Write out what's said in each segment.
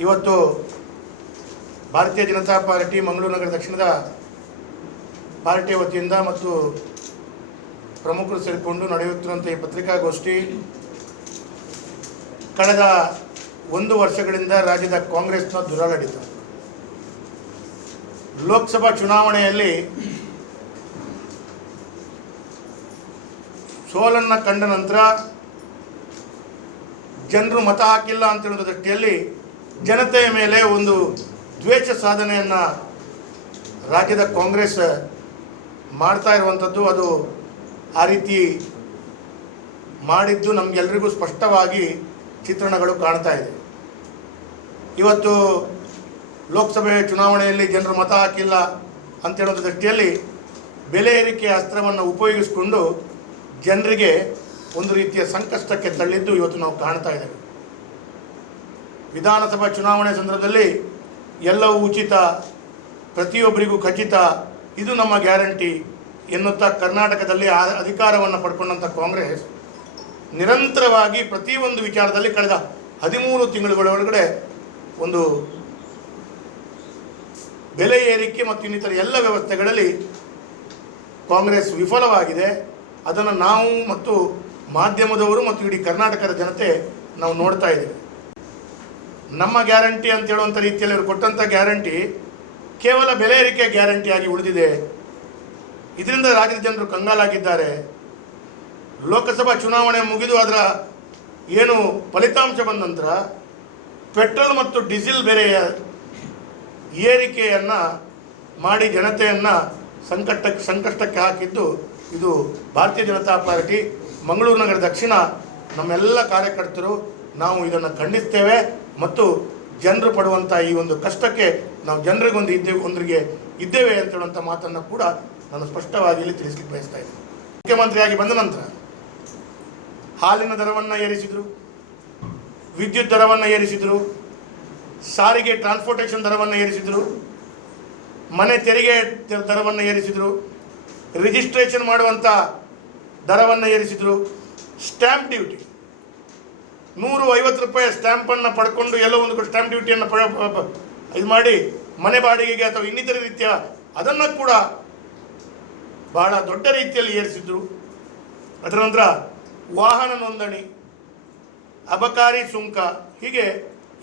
ಇವತ್ತು ಭಾರತೀಯ ಜನತಾ ಪಾರ್ಟಿ ಮಂಗಳೂರು ನಗರ ದಕ್ಷಿಣದ ಪಾರ್ಟಿಯ ವತಿಯಿಂದ ಮತ್ತು ಪ್ರಮುಖರು ಸೇರಿಕೊಂಡು ನಡೆಯುತ್ತಿರುವಂಥ ಈ ಪತ್ರಿಕಾಗೋಷ್ಠಿ ಕಳೆದ ಒಂದು ವರ್ಷಗಳಿಂದ ರಾಜ್ಯದ ಕಾಂಗ್ರೆಸ್ನ ದುರಾಡಳಿತ. ಲೋಕಸಭಾ ಚುನಾವಣೆಯಲ್ಲಿ ಸೋಲನ್ನು ಕಂಡ ನಂತರ ಜನರು ಮತ ಹಾಕಿಲ್ಲ ಅಂತ ಹೇಳುವ ದೃಷ್ಟಿಯಲ್ಲಿ ಜನತೆಯ ಮೇಲೆ ಒಂದು ದ್ವೇಷ ಸಾಧನೆಯನ್ನು ರಾಜ್ಯದ ಕಾಂಗ್ರೆಸ್ ಮಾಡ್ತಾ ಇರುವಂಥದ್ದು, ಅದು ಆ ರೀತಿ ಮಾಡಿದ್ದು ನಮಗೆಲ್ಲರಿಗೂ ಸ್ಪಷ್ಟವಾಗಿ ಚಿತ್ರಣಗಳು ಕಾಣ್ತಾ ಇದೆ. ಇವತ್ತು ಲೋಕಸಭೆ ಚುನಾವಣೆಯಲ್ಲಿ ಜನರು ಮತ ಹಾಕಿಲ್ಲ ಅಂತ ಹೇಳೋದ್ರ ದೃಷ್ಟಿಯಲ್ಲಿ ಬೆಲೆ ಏರಿಕೆ ಅಸ್ತ್ರವನ್ನು ಉಪಯೋಗಿಸಿಕೊಂಡು ಜನರಿಗೆ ಒಂದು ರೀತಿಯ ಸಂಕಷ್ಟಕ್ಕೆ ತಳ್ಳಿದ್ದು ಇವತ್ತು ನಾವು ಕಾಣ್ತಾ ಇದ್ದೇವೆ. ವಿಧಾನಸಭಾ ಚುನಾವಣೆ ಸಂದರ್ಭದಲ್ಲಿ ಎಲ್ಲವೂ ಉಚಿತ, ಪ್ರತಿಯೊಬ್ಬರಿಗೂ ಖಚಿತ. ಇದು ನಮ್ಮ ಗ್ಯಾರಂಟಿ ಎನ್ನುತ್ತಾ ಕರ್ನಾಟಕದಲ್ಲಿ ಅಧಿಕಾರವನ್ನು ಪಡ್ಕೊಂಡಂಥ ಕಾಂಗ್ರೆಸ್ ನಿರಂತರವಾಗಿ ಪ್ರತಿಯೊಂದು ವಿಚಾರದಲ್ಲಿ ಕಳೆದ ಹದಿಮೂರು ತಿಂಗಳುಗಳ ಒಳಗಡೆ ಒಂದು ಬೆಲೆ ಏರಿಕೆ ಮತ್ತು ಇನ್ನಿತರ ಎಲ್ಲ ವ್ಯವಸ್ಥೆಗಳಲ್ಲಿ ಕಾಂಗ್ರೆಸ್ ವಿಫಲವಾಗಿದೆ. ಅದನ್ನು ನಾವು ಮತ್ತು ಮಾಧ್ಯಮದವರು ಮತ್ತು ಇಡೀ ಕರ್ನಾಟಕದ ಜನತೆ ನಾವು ನೋಡ್ತಾ ಇದ್ದೇವೆ. ನಮ್ಮ ಗ್ಯಾರಂಟಿ ಅಂತ ಹೇಳುವಂಥ ರೀತಿಯಲ್ಲಿ ಅವರು ಕೊಟ್ಟಂಥ ಗ್ಯಾರಂಟಿ ಕೇವಲ ಬೆಲೆ ಏರಿಕೆ ಗ್ಯಾರಂಟಿಯಾಗಿ ಉಳಿದಿದೆ. ಇದರಿಂದ ರಾಜ್ಯದ ಜನರು ಕಂಗಾಲಾಗಿದ್ದಾರೆ. ಲೋಕಸಭಾ ಚುನಾವಣೆ ಮುಗಿದು ಅದರ ಏನು ಫಲಿತಾಂಶ ಬಂದ ನಂತರ ಪೆಟ್ರೋಲ್ ಮತ್ತು ಡೀಸೆಲ್ ಬೆಲೆಯ ಏರಿಕೆಯನ್ನು ಮಾಡಿ ಜನತೆಯನ್ನು ಸಂಕಟಕ್ಕೆ ಸಂಕಷ್ಟಕ್ಕೆ ಹಾಕಿದ್ದು ಇದು ಭಾರತೀಯ ಜನತಾ ಪಾರ್ಟಿ, ಮಂಗಳೂರು ನಗರ ದಕ್ಷಿಣ, ನಮ್ಮೆಲ್ಲ ಕಾರ್ಯಕರ್ತರು, ನಾವು ಇದನ್ನು ಖಂಡಿಸ್ತೇವೆ. ಮತ್ತು ಜನರು ಪಡುವಂಥ ಈ ಒಂದು ಕಷ್ಟಕ್ಕೆ ನಾವು ಜನರಿಗೊಂದು ಇದ್ದೇವೆ ಒಂದರಿಗೆ ಇದ್ದೇವೆ ಅಂತ ಹೇಳುವಂಥ ಮಾತನ್ನು ಕೂಡ ನಾನು ಸ್ಪಷ್ಟವಾಗಿ ಇಲ್ಲಿ ತಿಳಿಸ್ಲಿಕ್ಕೆ ಬಯಸ್ತಾ ಇದ್ದೀನಿ. ಮುಖ್ಯಮಂತ್ರಿಯಾಗಿ ಬಂದ ನಂತರ ಹಾಲಿನ ದರವನ್ನು ಏರಿಸಿದರು, ವಿದ್ಯುತ್ ದರವನ್ನು ಏರಿಸಿದರು, ಸಾರಿಗೆ ಟ್ರಾನ್ಸ್ಪೋರ್ಟೇಷನ್ ದರವನ್ನು ಏರಿಸಿದರು, ಮನೆ ತೆರಿಗೆ ದರವನ್ನು ಏರಿಸಿದರು ರಿಜಿಸ್ಟ್ರೇಷನ್ ಮಾಡುವಂಥ ದರವನ್ನು ಏರಿಸಿದರು ಸ್ಟ್ಯಾಂಪ್ ಡ್ಯೂಟಿ ನೂರು ಐವತ್ತು ರೂಪಾಯಿ ಸ್ಟ್ಯಾಂಪನ್ನು ಪಡ್ಕೊಂಡು ಎಲ್ಲೋ ಒಂದು ಸ್ಟ್ಯಾಂಪ್ ಡ್ಯೂಟಿಯನ್ನು ಇದು ಮಾಡಿ ಮನೆ ಬಾಡಿಗೆಗೆ ಅಥವಾ ಇನ್ನಿತರ ರೀತಿಯ ಅದನ್ನು ಕೂಡ ಬಹಳ ದೊಡ್ಡ ರೀತಿಯಲ್ಲಿ ಏರಿಸಿದ್ರು. ಅದರ ನಂತರ ವಾಹನ ನೋಂದಣಿ, ಅಬಕಾರಿ ಸುಂಕ, ಹೀಗೆ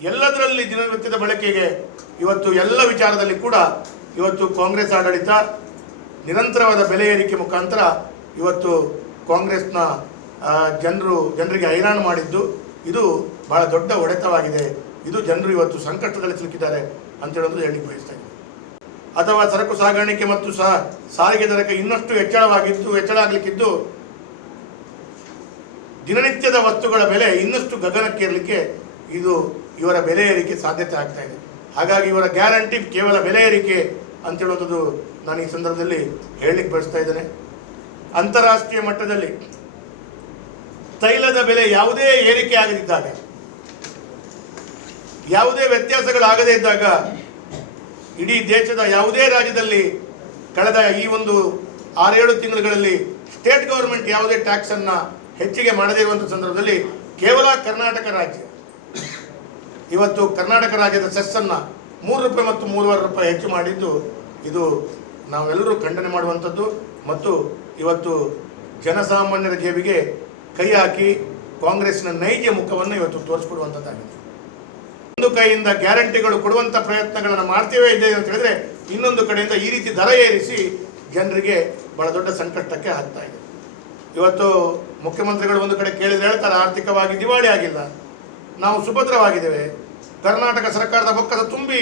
ಎಲ್ಲದರಲ್ಲಿ ದಿನನಿತ್ಯದ ಬಳಕೆಗೆ ಇವತ್ತು ಎಲ್ಲ ವಿಚಾರದಲ್ಲಿ ಕೂಡ ಇವತ್ತು ಕಾಂಗ್ರೆಸ್ ಆಡಳಿತ ನಿರಂತರವಾದ ಬೆಲೆ ಏರಿಕೆ ಮುಖಾಂತರ ಇವತ್ತು ಕಾಂಗ್ರೆಸ್ನ ಜನರು, ಜನರಿಗೆ ಹೈರಾಣ ಮಾಡಿದ್ದು. ಇದು ಬಹಳ ದೊಡ್ಡ ಒಡೆತವಾಗಿದೆ. ಇದು ಜನರು ಇವತ್ತು ಸಂಕಷ್ಟದಲ್ಲಿ ಸಿಲುಕಿದ್ದಾರೆ ಅಂತ ಹೇಳೋದು ಹೇಳಿಕೆ ಬಯಸ್ತಾ ಇದ್ದೀನಿ. ಅಥವಾ ಸರಕು ಸಾಗಾಣಿಕೆ ಮತ್ತು ಸಹ ಸಾರಿಗೆ ದರಕ್ಕೆ ಇನ್ನಷ್ಟು ಹೆಚ್ಚಳವಾಗಿದ್ದು, ಹೆಚ್ಚಳ ಆಗಲಿಕ್ಕಿದ್ದು ದಿನನಿತ್ಯದ ವಸ್ತುಗಳ ಬೆಲೆ ಇನ್ನಷ್ಟು ಗಗನಕ್ಕೇರಲಿಕ್ಕೆ ಇದು ಇವರ ಬೆಲೆ ಏರಿಕೆ ಸಾಧ್ಯತೆ ಆಗ್ತಾ ಇದೆ. ಹಾಗಾಗಿ ಇವರ ಗ್ಯಾರಂಟಿ ಕೇವಲ ಬೆಲೆ ಏರಿಕೆ ಅಂತ ಹೇಳೋದು ನಾನು ಈ ಸಂದರ್ಭದಲ್ಲಿ ಹೇಳಲಿಕ್ಕೆ ಬಯಸ್ತಾ ಇದ್ದೇನೆ. ಅಂತಾರಾಷ್ಟ್ರೀಯ ಮಟ್ಟದಲ್ಲಿ ತೈಲದ ಬೆಲೆ ಯಾವುದೇ ಏರಿಕೆ ಆಗದಿದ್ದಾಗ, ಯಾವುದೇ ವ್ಯತ್ಯಾಸಗಳಾಗದೇ ಇದ್ದಾಗ, ಇಡೀ ದೇಶದ ಯಾವುದೇ ರಾಜ್ಯದಲ್ಲಿ ಕಳೆದ ಈ ಒಂದು ಆರೇಳು ತಿಂಗಳುಗಳಲ್ಲಿ ಸ್ಟೇಟ್ ಗೌರ್ಮೆಂಟ್ ಯಾವುದೇ ಟ್ಯಾಕ್ಸನ್ನು ಹೆಚ್ಚಿಗೆ ಮಾಡದೇ ಇರುವಂಥ ಸಂದರ್ಭದಲ್ಲಿ ಕೇವಲ ಕರ್ನಾಟಕ ರಾಜ್ಯ, ಇವತ್ತು ಕರ್ನಾಟಕ ರಾಜ್ಯದ ಸೆಸ್ಸನ್ನು ಮೂರು ರೂಪಾಯಿ ಮತ್ತು ಮೂರುವರೆ ರೂಪಾಯಿ ಹೆಚ್ಚು ಮಾಡಿದ್ದು, ಇದು ನಾವೆಲ್ಲರೂ ಖಂಡನೆ ಮಾಡುವಂಥದ್ದು. ಮತ್ತು ಇವತ್ತು ಜನಸಾಮಾನ್ಯರ ಜೇಬಿಗೆ ಕೈ ಹಾಕಿ ಕಾಂಗ್ರೆಸ್ನ ನೈಜ ಮುಖವನ್ನು ಇವತ್ತು ತೋರಿಸ್ಕೊಡುವಂಥದ್ದಾಗಿದೆ ಒಂದು ಕೈಯಿಂದ ಗ್ಯಾರಂಟಿಗಳು ಕೊಡುವಂಥ ಪ್ರಯತ್ನಗಳನ್ನು ಮಾಡ್ತೇವೆ ಇದೆ ಅಂತ ಹೇಳಿದ್ರೆ ಇನ್ನೊಂದು ಕಡೆಯಿಂದ ಈ ರೀತಿ ದರ ಏರಿಸಿ ಜನರಿಗೆ ಬಹಳ ದೊಡ್ಡ ಸಂಕಷ್ಟಕ್ಕೆ ಹಾಕ್ತಾ ಇದೆ. ಇವತ್ತು ಮುಖ್ಯಮಂತ್ರಿಗಳು ಒಂದು ಕಡೆ ಕೇಳಿದ್ರೆ ಹೇಳ್ತಾರೆ, ಆರ್ಥಿಕವಾಗಿ ದಿವಾಳಿ ಆಗಿಲ್ಲ. ನಾವು ಸುಭದ್ರವಾಗಿದ್ದೇವೆ. ಕರ್ನಾಟಕ ಸರ್ಕಾರದ ಬೊಕ್ಕದ ತುಂಬಿ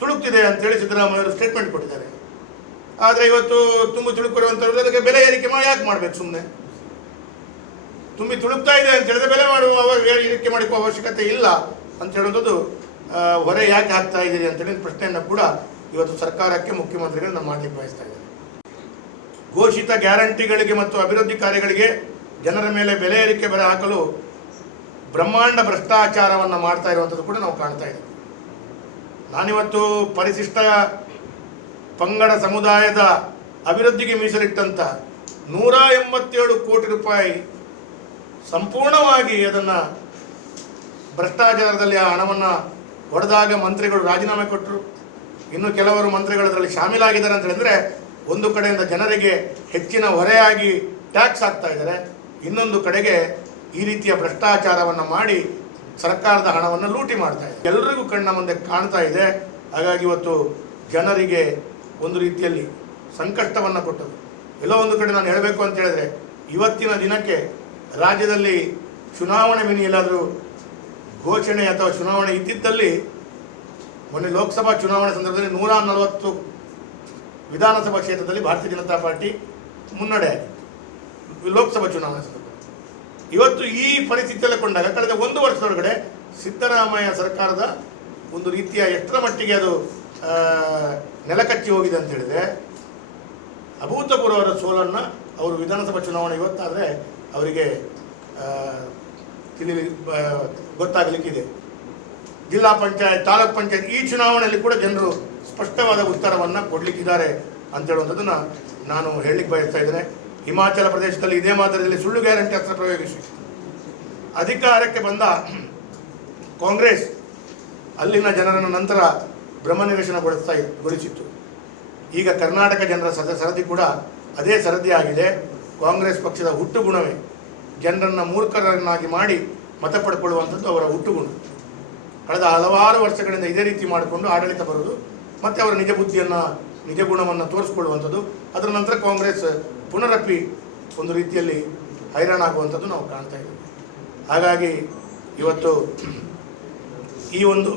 ತುಳುಕ್ತಿದೆ ಅಂತೇಳಿ ಸಿದ್ದರಾಮಯ್ಯವರು ಸ್ಟೇಟ್ಮೆಂಟ್ ಕೊಟ್ಟಿದ್ದಾರೆ. ಆದರೆ ಇವತ್ತು ತುಂಬು ತುಳುಕಿರುವಂಥವ್ರು ಅದಕ್ಕೆ ಬೆಲೆ ಏರಿಕೆ ಮಾಡಿ ಯಾಕೆ ಮಾಡಬೇಕು ಸುಮ್ಮನೆ ತುಂಬಿ ತುಳುಕ್ತಾ ಇದೆ ಅಂತ ಹೇಳಿದ್ರೆ ಬೆಲೆ ಮಾಡುವ ಏರಿಕೆ ಮಾಡಿಕೋ ಅವಶ್ಯಕತೆ ಇಲ್ಲ ಅಂತ ಹೇಳುವಂಥದ್ದು ಹೊರೆ ಯಾಕೆ ಹಾಕ್ತಾ ಇದ್ದೀರಿ ಅಂತೇಳಿ ಪ್ರಶ್ನೆಯನ್ನು ಕೂಡ ಇವತ್ತು ಸರ್ಕಾರಕ್ಕೆ ಮುಖ್ಯಮಂತ್ರಿಗಳು ನಾನು ಮಾಡಲಿಕ್ಕೆ ಬಯಸ್ತಾ ಇದ್ದಾರೆ. ಘೋಷಿತ ಗ್ಯಾರಂಟಿಗಳಿಗೆ ಮತ್ತು ಅಭಿವೃದ್ಧಿ ಕಾರ್ಯಗಳಿಗೆ ಜನರ ಮೇಲೆ ಬೆಲೆ ಏರಿಕೆ ಬೆಲೆ ಹಾಕಲು ಬ್ರಹ್ಮಾಂಡ ಭ್ರಷ್ಟಾಚಾರವನ್ನು ಮಾಡ್ತಾ ಇರುವಂಥದ್ದು ಕೂಡ ನಾವು ಕಾಣ್ತಾ ಇದ್ದೀವಿ. ನಾನಿವತ್ತು ಪರಿಶಿಷ್ಟ ಪಂಗಡ ಸಮುದಾಯದ ಅಭಿವೃದ್ಧಿಗೆ ಮೀಸಲಿಟ್ಟಂಥ ನೂರ ಎಂಬತ್ತೇಳು ಕೋಟಿ ರೂಪಾಯಿ ಸಂಪೂರ್ಣವಾಗಿ ಅದನ್ನು ಭ್ರಷ್ಟಾಚಾರದಲ್ಲಿ ಆ ಹಣವನ್ನು ಹೊಡೆದಾಗ ಮಂತ್ರಿಗಳು ರಾಜೀನಾಮೆ ಕೊಟ್ಟರು ಇನ್ನು ಕೆಲವರು ಮಂತ್ರಿಗಳು ಅದರಲ್ಲಿ ಶಾಮೀಲಾಗಿದ್ದಾರೆ ಅಂತ ಹೇಳಿದ್ರೆ ಒಂದು ಕಡೆಯಿಂದ ಜನರಿಗೆ ಹೆಚ್ಚಿನ ಹೊರೆಯಾಗಿ ಟ್ಯಾಕ್ಸ್ ಆಗ್ತಾ ಇದ್ದಾರೆ. ಇನ್ನೊಂದು ಕಡೆಗೆ ಈ ರೀತಿಯ ಭ್ರಷ್ಟಾಚಾರವನ್ನು ಮಾಡಿ ಸರ್ಕಾರದ ಹಣವನ್ನು ಲೂಟಿ ಮಾಡ್ತಾ ಇದೆ ಎಲ್ಲರಿಗೂ ಕಣ್ಣ ಮುಂದೆ ಕಾಣ್ತಾ ಇದೆ. ಹಾಗಾಗಿ ಇವತ್ತು ಜನರಿಗೆ ಒಂದು ರೀತಿಯಲ್ಲಿ ಸಂಕಷ್ಟವನ್ನು ಕೊಟ್ಟರು ಎಲ್ಲೋ ಒಂದು ಕಡೆ ನಾನು ಹೇಳಬೇಕು ಅಂತ ಹೇಳಿದ್ರೆ ಇವತ್ತಿನ ದಿನಕ್ಕೆ ರಾಜ್ಯದಲ್ಲಿ ಚುನಾವಣೆ ಮಿನಿ ಎಲ್ಲಾದರೂ ಘೋಷಣೆ ಅಥವಾ ಚುನಾವಣೆ ಇದ್ದಿದ್ದಲ್ಲಿ ಮೊನ್ನೆ ಲೋಕಸಭಾ ಚುನಾವಣೆ ಸಂದರ್ಭದಲ್ಲಿ ನೂರ ನಲವತ್ತು ವಿಧಾನಸಭಾ ಕ್ಷೇತ್ರದಲ್ಲಿ ಭಾರತೀಯ ಜನತಾ ಪಾರ್ಟಿ ಮುನ್ನಡೆ. ಲೋಕಸಭಾ ಚುನಾವಣೆ ಸಂದರ್ಭದಲ್ಲಿ ಇವತ್ತು ಈ ಪರಿಸ್ಥಿತಿಯಲ್ಲಿ ಕೊಂಡಾಗ ಕಳೆದ ಒಂದು ವರ್ಷದೊಳಗಡೆ ಸಿದ್ದರಾಮಯ್ಯ ಸರ್ಕಾರದ ಒಂದು ರೀತಿಯ ಎಷ್ಟರ ಮಟ್ಟಿಗೆ ಅದು ನೆಲಕಚ್ಚಿ ಹೋಗಿದೆ ಅಂತ ಹೇಳಿದ್ರೆ ಅಭೂತಪೂರ್ವರ ಸೋಲನ್ನು ಅವರು ವಿಧಾನಸಭಾ ಚುನಾವಣೆ ಇವತ್ತಾದರೆ ಅವರಿಗೆ ತಿಳಿ ಗೊತ್ತಾಗಲಿಕ್ಕಿದೆ. ಜಿಲ್ಲಾ ಪಂಚಾಯತ್, ತಾಲೂಕ್ ಪಂಚಾಯತ್ ಈ ಚುನಾವಣೆಯಲ್ಲಿ ಕೂಡ ಜನರು ಸ್ಪಷ್ಟವಾದ ಉತ್ತರವನ್ನು ಕೊಡಲಿಕ್ಕಿದ್ದಾರೆ ಅಂತ ಹೇಳುವಂಥದ್ದನ್ನು ನಾನು ಹೇಳಲಿಕ್ಕೆ ಬಯಸ್ತಾ ಇದ್ದೇನೆ. ಹಿಮಾಚಲ ಪ್ರದೇಶದಲ್ಲಿ ಇದೇ ಮಾದರಿಯಲ್ಲಿ ಸುಳ್ಳು ಗ್ಯಾರಂಟಿ ಅಸ್ತ್ರ ಪ್ರಯೋಗಿಸಿ. ಅಧಿಕಾರಕ್ಕೆ ಬಂದ ಕಾಂಗ್ರೆಸ್ ಅಲ್ಲಿನ ಜನರನ್ನು ನಂತರ ಭ್ರಮನಿವೇಶನಗೊಳಿಸ್ತಾ, ಗೊಳಿಸಿತ್ತು. ಈಗ ಕರ್ನಾಟಕ ಜನರ ಸರದಿ ಕೂಡ ಅದೇ ಸರದಿ ಆಗಿದೆ ಕಾಂಗ್ರೆಸ್ ಪಕ್ಷದ ಹುಟ್ಟು ಗುಣವೇ ಜನರನ್ನು ಮೂರ್ಖರನ್ನಾಗಿ ಮಾಡಿ ಮತ ಪಡ್ಕೊಳ್ಳುವಂಥದ್ದು ಅವರ ಹುಟ್ಟು ಗುಣ ಕಳೆದ ಹಲವಾರು ವರ್ಷಗಳಿಂದ ಇದೇ ರೀತಿ ಮಾಡಿಕೊಂಡು ಆಡಳಿತ ಬರೋದು ಮತ್ತು ಅವರ ನಿಜ ಬುದ್ಧಿಯನ್ನು, ನಿಜ ಗುಣವನ್ನು ತೋರಿಸ್ಕೊಳ್ಳುವಂಥದ್ದು, ಅದರ ನಂತರ ಕಾಂಗ್ರೆಸ್ ಪುನರಪ್ಪಿ ಒಂದು ರೀತಿಯಲ್ಲಿ ಹೈರಾಣಾಗುವಂಥದ್ದು ನಾವು ಕಾಣ್ತಾ ಇದ್ದೀವಿ. ಹಾಗಾಗಿ ಇವತ್ತು ಈ ಒಂದು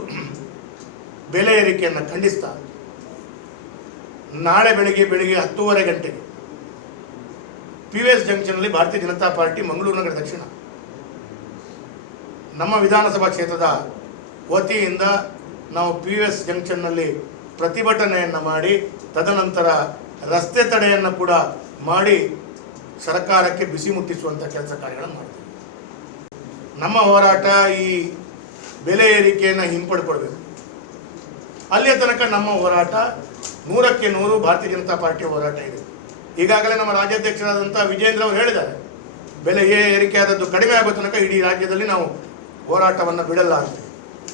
ಬೆಲೆ ಏರಿಕೆಯನ್ನು ಖಂಡಿಸ್ತಾ ನಾಳೆ ಬೆಳಿಗ್ಗೆ ಬೆಳಿಗ್ಗೆ ಹತ್ತೂವರೆ ಗಂಟೆಗೆ ಪಿ ವಿ ಎಸ್ ಜಂಕ್ಷನ್ನಲ್ಲಿ ಭಾರತೀಯ ಜನತಾ ಪಾರ್ಟಿ ಮಂಗಳೂರು ನಗರ ದಕ್ಷಿಣ. ನಮ್ಮ ವಿಧಾನಸಭಾ ಕ್ಷೇತ್ರದ ವತಿಯಿಂದ ನಾವು ಪಿ ವಿ ಎಸ್ ಜಂಕ್ಷನ್ನಲ್ಲಿ ಪ್ರತಿಭಟನೆಯನ್ನು ಮಾಡಿ, ತದನಂತರ ರಸ್ತೆ ತಡೆಯನ್ನು ಕೂಡ ಮಾಡಿ ಸರ್ಕಾರಕ್ಕೆ ಬಿಸಿ ಮುಟ್ಟಿಸುವಂಥ ಕೆಲಸ ಕಾರ್ಯಗಳನ್ನು ಮಾಡ್ತೀವಿ. ನಮ್ಮ ಹೋರಾಟ ಈ ಬೆಲೆ ಏರಿಕೆಯನ್ನು ಹಿಂಪಡ್ಕೊಳ್ಬೇಕು. ಅಲ್ಲಿಯ ತನಕ ನಮ್ಮ ಹೋರಾಟ ನೂರಕ್ಕೆ ನೂರು ಭಾರತೀಯ ಜನತಾ ಪಾರ್ಟಿಯ ಹೋರಾಟ ಇದೆ. ಈಗಾಗಲೇ ನಮ್ಮ ರಾಜ್ಯಾಧ್ಯಕ್ಷರಾದಂಥ ವಿಜೇಂದ್ರ ಅವರು ಹೇಳಿದ್ದಾರೆ, ಬೆಲೆ ಏರಿಕೆ ಆದದ್ದು ಕಡಿಮೆ ಆಗೋ ತನಕ ಇಡೀ ರಾಜ್ಯದಲ್ಲಿ ನಾವು ಹೋರಾಟವನ್ನು ಬಿಡಲ್ಲ ಅಂತ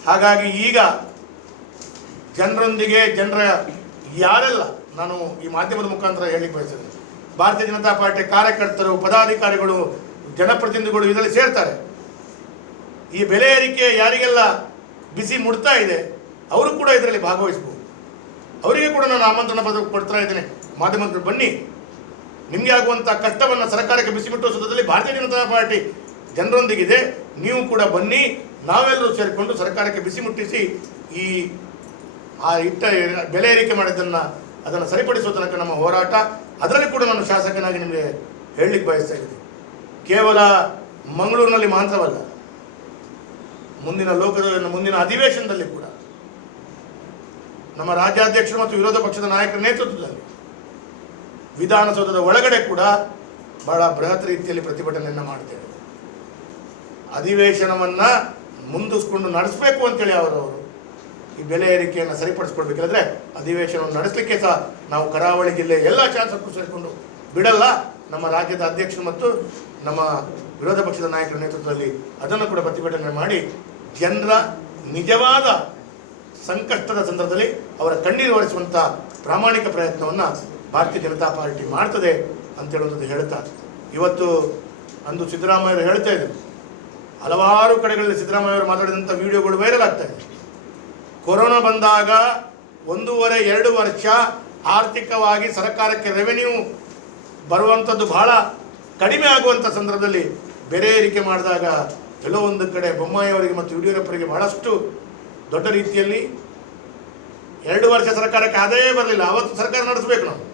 ಹಾಗಾಗಿ ಈಗ ಜನರೊಂದಿಗೆ ಜನರ ಯಾರೆಲ್ಲ ನಾನು ಈ ಮಾಧ್ಯಮದ ಮುಖಾಂತರ ಹೇಳಿಕ್ಕೆ ಬಯಸ್ತೇನೆ ಭಾರತೀಯ ಜನತಾ ಪಾರ್ಟಿ ಕಾರ್ಯಕರ್ತರು, ಪದಾಧಿಕಾರಿಗಳು, ಜನಪ್ರತಿನಿಧಿಗಳು ಇದರಲ್ಲಿ ಸೇರ್ತಾರೆ. ಈ ಬೆಲೆ ಏರಿಕೆ ಯಾರಿಗೆಲ್ಲ ಬಿಸಿ ಮುಡ್ತಾ ಇದೆ, ಅವರು ಕೂಡ ಇದರಲ್ಲಿ ಭಾಗವಹಿಸಬಹುದು. ಅವರಿಗೆ ಕೂಡ ನಾನು ಆಮಂತ್ರಣ ಪತ್ರ ಕೊಡ್ತಾ ಇದ್ದೇನೆ. ಮಾಧ್ಯಮಗಳು ಬನ್ನಿ. ನಿಮಗೆ ಆಗುವಂಥ ಕಷ್ಟವನ್ನು ಸರ್ಕಾರಕ್ಕೆ ಬಿಸಿ ಸಂದರ್ಭದಲ್ಲಿ ಭಾರತೀಯ ಜನತಾ ಪಾರ್ಟಿ ಜನರೊಂದಿಗಿದೆ. ನೀವು ಕೂಡ ಬನ್ನಿ. ನಾವೆಲ್ಲರೂ ಸೇರಿಕೊಂಡು ಸರ್ಕಾರಕ್ಕೆ ಬಿಸಿ ಮುಟ್ಟಿಸಿ ಈ, ಆ ಇಟ್ಟ ಬೆಲೆ ಏರಿಕೆ ಮಾಡಿದ್ದನ್ನು ಅದನ್ನು ಸರಿಪಡಿಸುವ ತನಕ ನಮ್ಮ ಹೋರಾಟ. ಅದರಲ್ಲಿ ಕೂಡ ನಾನು ಶಾಸಕನಾಗಿ ನಿಮಗೆ ಹೇಳಲಿಕ್ಕೆ ಬಯಸ್ತಾ ಕೇವಲ ಮಂಗಳೂರಿನಲ್ಲಿ ಮಾತ್ರವಲ್ಲ, ಮುಂದಿನ ಲೋಕದ ಮುಂದಿನ ಅಧಿವೇಶನದಲ್ಲಿ ಕೂಡ ನಮ್ಮ ರಾಜ್ಯಾಧ್ಯಕ್ಷರು ಮತ್ತು ವಿರೋಧ ಪಕ್ಷದ ನಾಯಕರ ನೇತೃತ್ವದಲ್ಲಿ ವಿಧಾನಸೌಧದ ಒಳಗಡೆ ಕೂಡ ಬಹಳ ಬೃಹತ್ ರೀತಿಯಲ್ಲಿ ಪ್ರತಿಭಟನೆಯನ್ನು ಮಾಡ್ತೇವೆ. ಅಧಿವೇಶನವನ್ನು ಮುಂದಿಸ್ಕೊಂಡು ನಡೆಸಬೇಕು ಅಂತೇಳಿ ಅವರವರು ಈ ಬೆಲೆ ಏರಿಕೆಯನ್ನು ಸರಿಪಡಿಸ್ಕೊಳ್ಬೇಕಿಲ್ಲದ್ರೆ ಅಧಿವೇಶನವನ್ನು ನಡೆಸಲಿಕ್ಕೆ ಸಹ ನಾವು ಕರಾವಳಿ ಜಿಲ್ಲೆ ಎಲ್ಲ ಶಾಸಕರು ಸೇರಿಕೊಂಡು ಬಿಡಲ್ಲ. ನಮ್ಮ ರಾಜ್ಯದ ಅಧ್ಯಕ್ಷರು ಮತ್ತು ನಮ್ಮ ವಿರೋಧ ಪಕ್ಷದ ನಾಯಕರ ನೇತೃತ್ವದಲ್ಲಿ ಅದನ್ನು ಕೂಡ ಪ್ರತಿಭಟನೆ ಮಾಡಿ ಜನರ ನಿಜವಾದ ಸಂಕಷ್ಟದ ಸಂದರ್ಭದಲ್ಲಿ ಅವರ ಕಣ್ಣೀರು ಒರೆಸುವಂಥ ಪ್ರಾಮಾಣಿಕ ಪ್ರಯತ್ನವನ್ನು ಭಾರತೀಯ ಜನತಾ ಪಾರ್ಟಿ ಮಾಡ್ತದೆ ಅಂತ ಹೇಳುವಂಥದ್ದು ಹೇಳ್ತಾ ಇವತ್ತು ಅಂದು ಸಿದ್ದರಾಮಯ್ಯರು ಹೇಳ್ತಾ ಇದ್ರು. ಹಲವಾರು ಕಡೆಗಳಲ್ಲಿ ಸಿದ್ದರಾಮಯ್ಯವರು ಮಾತಾಡಿದಂಥ ವಿಡಿಯೋಗಳು ವೈರಲ್ ಆಗ್ತಾ ಇದೆ ಕೊರೋನಾ ಬಂದಾಗ ಒಂದೂವರೆ, ಎರಡು ವರ್ಷ ಆರ್ಥಿಕವಾಗಿ ಸರ್ಕಾರಕ್ಕೆ ರೆವೆನ್ಯೂ ಬರುವಂಥದ್ದು ಬಹಳ ಕಡಿಮೆ ಆಗುವಂಥ ಸಂದರ್ಭದಲ್ಲಿ ಬೆರೆ ಏರಿಕೆ ಮಾಡಿದಾಗ ಒಂದು ಕಡೆ ಬೊಮ್ಮಾಯಿಯವರಿಗೆ ಮತ್ತು ಯಡಿಯೂರಪ್ಪರಿಗೆ ಬಹಳಷ್ಟು ದೊಡ್ಡ ರೀತಿಯಲ್ಲಿ ಎರಡು ವರ್ಷ ಸರ್ಕಾರಕ್ಕೆ ಆದಾಯ ಬರಲಿಲ್ಲ. ಅವತ್ತು ಸರ್ಕಾರ ನಡೆಸಬೇಕು ನಾವು.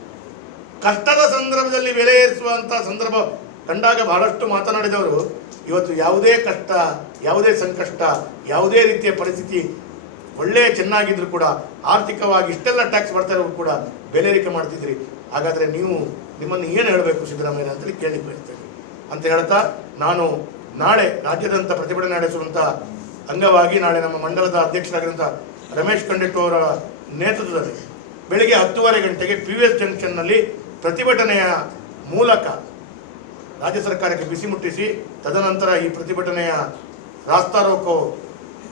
ಕಷ್ಟದ ಸಂದರ್ಭದಲ್ಲಿ ಬೆಲೆ ಏರಿಸುವಂಥ ಸಂದರ್ಭ ಕಂಡಾಗ ಬಹಳಷ್ಟು ಮಾತನಾಡಿದವರು, ಇವತ್ತು ಯಾವುದೇ ಕಷ್ಟ, ಯಾವುದೇ ಸಂಕಷ್ಟ, ಯಾವುದೇ ರೀತಿಯ ಪರಿಸ್ಥಿತಿ ಒಳ್ಳೆ ಚೆನ್ನಾಗಿದ್ರು ಕೂಡ, ಆರ್ಥಿಕವಾಗಿ ಇಷ್ಟೆಲ್ಲ ಟ್ಯಾಕ್ಸ್ ಬರ್ತಾ ಇರೋರು ಕೂಡ ಬೆಲೆ ಏರಿಕೆ ಮಾಡ್ತಿದ್ರಿ. ಹಾಗಾದರೆ ನೀವು ನಿಮ್ಮನ್ನು ಏನು ಹೇಳಬೇಕು ಸಿದ್ದರಾಮಯ್ಯ ಅಂತೇಳಿ ಕೇಳಿ ಬಯಸ್ತೇನೆ. ಅಂತ ಹೇಳ್ತಾ ನಾನು ನಾಳೆ ರಾಜ್ಯದಂತ ಪ್ರತಿಭಟನೆ ನಡೆಸುವಂಥ ಅಂಗವಾಗಿ ನಾಳೆ ನಮ್ಮ ಮಂಡಲದ ಅಧ್ಯಕ್ಷರಾಗಿರುವಂಥ ರಮೇಶ್ ಕಂಡಿಟ್ಟು ಅವರ ನೇತೃತ್ವದಲ್ಲಿ ಬೆಳಿಗ್ಗೆ ಹತ್ತೂವರೆ ಗಂಟೆಗೆ ಪಿ ವಿ ಎಸ್ ಜಂಕ್ಷನ್ನಲ್ಲಿ ಪ್ರತಿಭಟನೆಯ ಮೂಲಕ ರಾಜ್ಯ ಸರ್ಕಾರಕ್ಕೆ ಬಿಸಿ ಮುಟ್ಟಿಸಿ, ತದನಂತರ ಈ ಪ್ರತಿಭಟನೆಯ ರಾಸ್ತಾ ರೋಕೋ